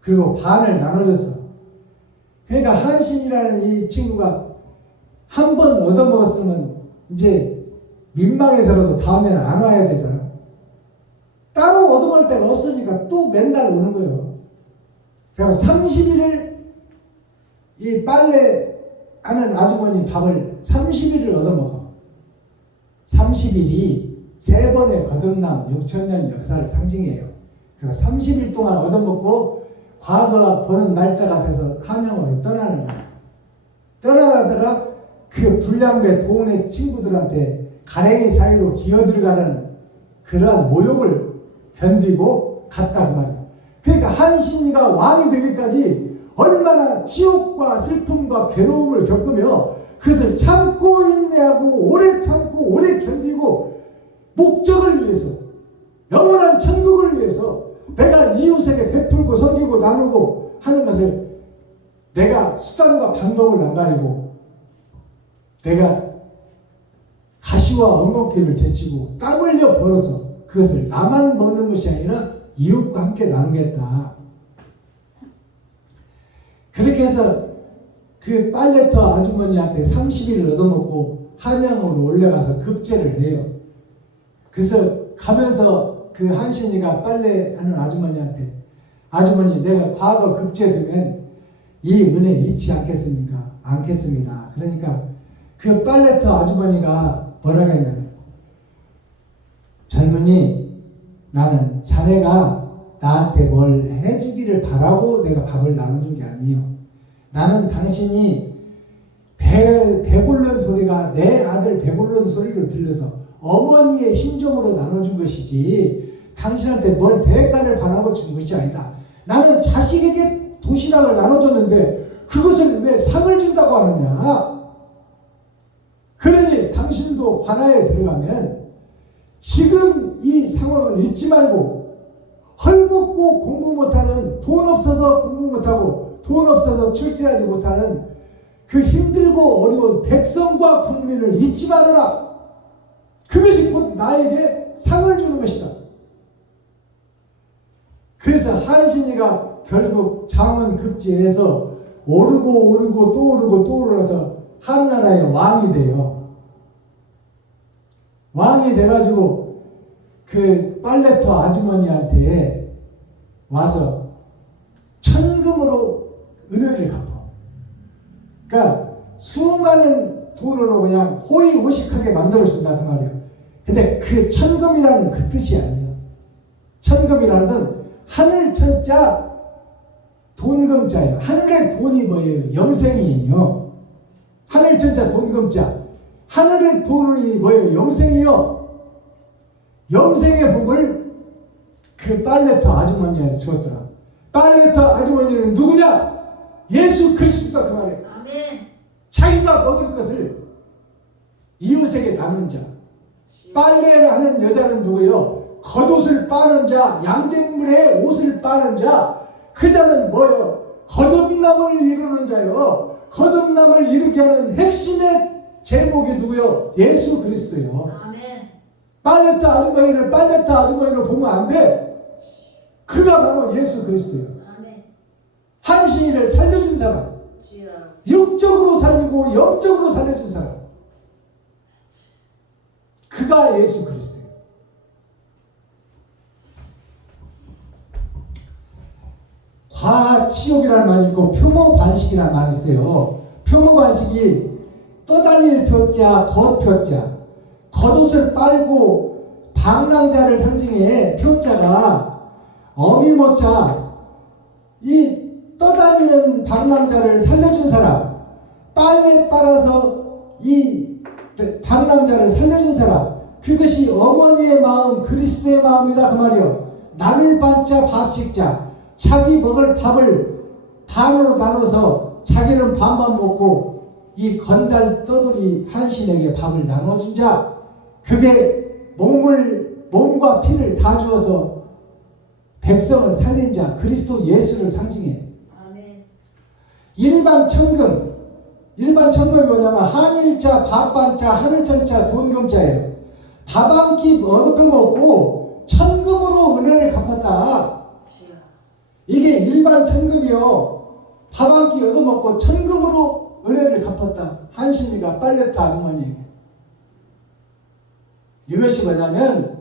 그리고 반을 나눠줬어. 그러니까 한신이라는 이 친구가 한 번 얻어먹었으면 이제 민망해서라도 다음에는 안 와야 되잖아. 따로 얻어먹을 데가 없으니까 또 맨날 오는 거예요. 그리고 30일을 이 빨래 하는 아주머니 밥을 30일을 얻어먹어. 30일이 세 번의 거듭남 6천년 역사를 상징해요. 그리고 30일 동안 얻어먹고 과거가 보는 날짜가 돼서 한양으로 떠나는 거예요. 떠나다가 그 불량배 동네 친구들한테 가랭이 사이로 기어들어가는 그러한 모욕을 견디고 갔다 그 말이에요. 그러니까 한신이가 왕이 되기까지 얼마나 지옥과 슬픔과 괴로움을 겪으며 그것을 참고 인내하고 오래 참고 오래 견디고 목적을 위해서 영원한 천국을 위해서 내가 이웃에게 베풀고 섬기고 나누고 하는 것을 내가 수단과 방법을 안 가리고 내가 가시와 엉겅퀴를 제치고 땀 흘려 벌어서 그것을 나만 먹는 것이 아니라 이웃과 함께 나누겠다. 그렇게 해서 그 빨래터 아주머니한테 30일 얻어먹고 한양으로 올라가서 급제를 해요. 그래서 가면서 그 한신이가 빨래하는 아주머니한테 아주머니 내가 과거 급제되면 이 은혜 잊지 않겠습니까? 않겠습니다. 그러니까 그 빨래터 아주머니가 뭐라고 했냐면 젊은이 나는 자네가 나한테 뭘 해주기를 바라고 내가 밥을 나눠준 게 아니에요. 나는 당신이 배고른 소리가 내 아들 배고른 소리로 들려서 어머니의 심정으로 나눠준 것이지 당신한테 뭘 대가를 바라고 준 것이 아니다. 나는 자식에게 도시락을 나눠줬는데 그것을 왜 상을 준다고 하느냐. 그러니 당신도 관아에 들어가면 지금 이 상황을 잊지 말고 헐벗고 공부 못하는 돈 없어서 공부 못하고 돈 없어서 출세하지 못하는 그 힘들고 어려운 백성과 국민을 잊지 말아라. 그것이 곧 나에게 상을 주는 것이다. 그래서 한신이가 결국 장원급제에서 오르고 또 오르고 또 올라서 한나라의 왕이 돼요. 왕이 돼가지고 그 빨래터 아주머니한테 와서 천금으로 은혜를 갚아. 그러니까 수많은 돈으로 그냥 호의호식하게 만들어준다 그 말이에요. 근데 그 천금이라는 그 뜻이 아니에요. 천금이라는 것은 하늘천자 돈금자예요. 하늘의 돈이 뭐예요? 영생이에요. 하늘천자 돈금자. 하늘의 돈이 뭐예요? 영생이요. 영생의 복을 그 빨래터 아주머니한테 주었더라. 빨래터 아주머니는 누구냐? 예수 그리스도다 그 말이에요. 아멘. 자기가 먹을 것을 이웃에게 나눈 자. 빨래를 하는 여자는 누구예요? 겉옷을 빠는 자, 양쟁물에 옷을 빠는 자. 그 자는 뭐예요? 거듭남을 이루는 자요. 거듭남을 이루게 하는 핵심의 제목이 누구요? 예수 그리스도요. 아멘. 빨래터 아주머니를 빨래터 아주머니로 보면 안 돼. 그가 바로 예수 그리스도요. 아멘. 한신이를 살려준 사람. 주여. 육적으로 살리고 영적으로 살려준 사람. 그가 예수 그리스도예요. 과치욕이라는 말이 있고 표모반식이라는 말이 있어요. 표모반식이 떠다닐 표자, 겉표자. 겉옷을 빨고 방랑자를 상징해 표자가 어미모자. 이 떠다니는 방랑자를 살려준 사람. 빨래 빨아서 이 방랑자를 살려준 사람. 그것이 어머니의 마음, 그리스도의 마음이다 그 말이요. 남일 반자 밥식자. 자기 먹을 밥을 반으로 나눠서 자기는 반만 먹고 이 건달 떠돌이 한신에게 밥을 나눠준 자. 그게 몸과 피를 다 주어서 백성을 살린 자. 그리스도 예수를 상징해. 아멘. 일반 천금. 일반 천금이 뭐냐면 한일자, 밥반자, 하늘천자, 돈금자예요. 밥 한 끼 얻어먹고 천금으로 은혜를 갚았다. 주여. 이게 일반 천금이요. 밥 한 끼 얻어먹고 천금으로 은혜를 갚았다. 한신이가 빨래터 아주머니에게. 이것이 뭐냐면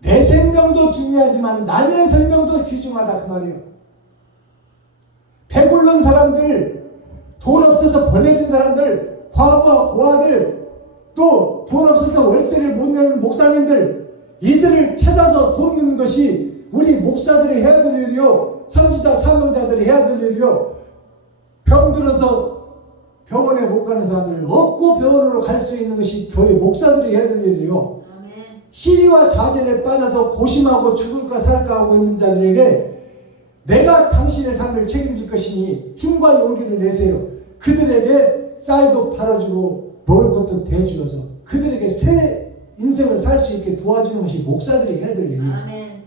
내 생명도 중요하지만 남의 생명도 귀중하다 그 말이에요. 배불른 사람들, 돈 없어서 벌레진 사람들, 과부와 고아들, 또 돈 없어서 월세를 못 내는 목사님들, 이들을 찾아서 돕는 것이 우리 목사들이 해야 될 일이요. 선지자 사명자들이 해야 될 일이요. 병들어서 병원에 못 가는 사람들을 얻고 병원으로 갈 수 있는 것이 교회 목사들이 해야 될 일이요. 아멘. 시리와 자전에 빠져서 고심하고 죽을까 살까 하고 있는 자들에게 내가 당신의 삶을 책임질 것이니 힘과 용기를 내세요. 그들에게 쌀도 팔아주고 먹을 것도 대주어서 그들에게 새 인생을 살 수 있게 도와주는 것이 목사들이 해야 될 일이에요. 아멘.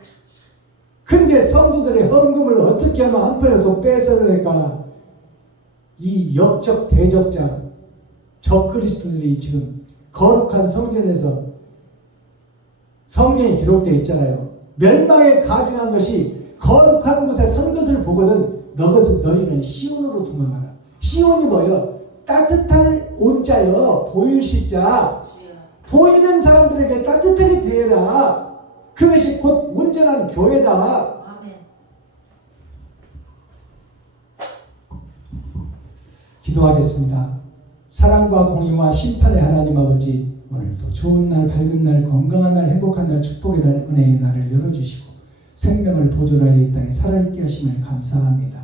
근데 성도들의 헌금을 어떻게 하면 한편에서 뺏어낼까? 이 역적 대적자 적그리스도들이 지금 거룩한 성전에서 성경에 기록되어 있잖아요. 멸망에 가증한 것이 거룩한 곳에 선 것을 보거든 너희는 시온으로 도망하라. 시온이 뭐예요? 따뜻한 온자요. 보일 시자. 보이는 사람들에게 따뜻하게 대해라. 그것이 곧 온전한 교회다. 아멘. 기도하겠습니다. 사랑과 공의와 심판의 하나님 아버지, 오늘도 좋은 날, 밝은 날, 건강한 날, 행복한 날, 축복의 날, 은혜의 날을 열어주시고 생명을 보존하여 이 땅에 살아있게 하심을 감사합니다.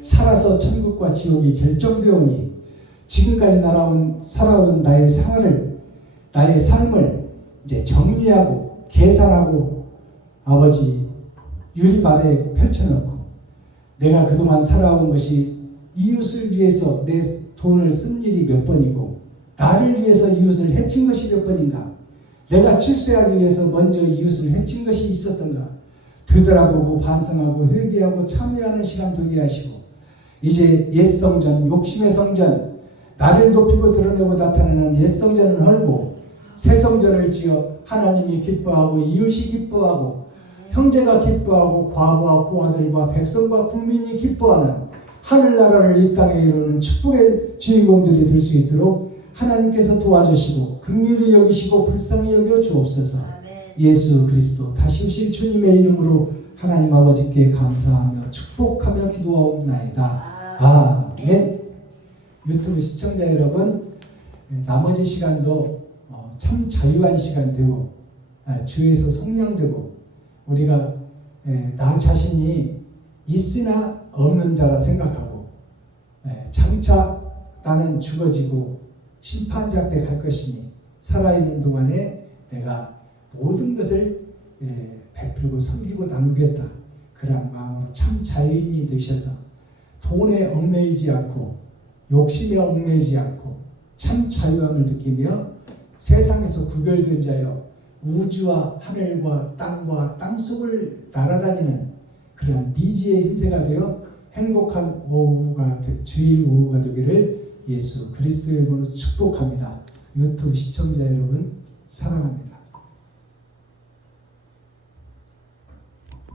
살아서 천국과 지옥이 결정되오니 지금까지 살아온 나의 생활을, 나의 삶을 이제 정리하고 계산하고 아버지 유리바다에 펼쳐놓고 내가 그동안 살아온 것이 이웃을 위해서 내 돈을 쓴 일이 몇 번이고 나를 위해서 이웃을 해친 것이 몇 번인가, 내가 출세하기 위해서 먼저 이웃을 해친 것이 있었던가 되돌아보고 반성하고 회개하고 참여하는 시간 되게 하시고 이제 옛 성전, 욕심의 성전, 나를 높이고 드러내고 나타내는 옛 성전을 헐고 새 성전을 지어 하나님이 기뻐하고 이웃이 기뻐하고 형제가 기뻐하고 과부와 고아들과 백성과 국민이 기뻐하는 하늘나라를 이 땅에 이루는 축복의 주인공들이 될 수 있도록 하나님께서 도와주시고 긍휼히 여기시고 불쌍히 여겨 주옵소서. 예수 그리스도 다시 오실 주님의 이름으로 하나님 아버지께 감사하며 축복하며 기도하옵나이다. 아멘. 유튜브 시청자 여러분, 나머지 시간도 참 자유한 시간 되고 주에서 속량되고 우리가 나 자신이 있으나 없는 자라 생각하고 장차 나는 죽어지고 심판자 앞에 갈 것이니 살아있는 동안에 내가 모든 것을 베풀고 섬기고 나누겠다. 그런 마음으로 참 자유인이 되셔서 돈에 얽매이지 않고 욕심에 얽매이지 않고 참 자유함을 느끼며 세상에서 구별된 자여 우주와 하늘과 땅과 땅속을 날아다니는 그런 미지의 hin세가 되어 행복한 오후가 주일 오후가 되기를 예수 그리스도의 이름으로 축복합니다. 유튜브 시청자 여러분,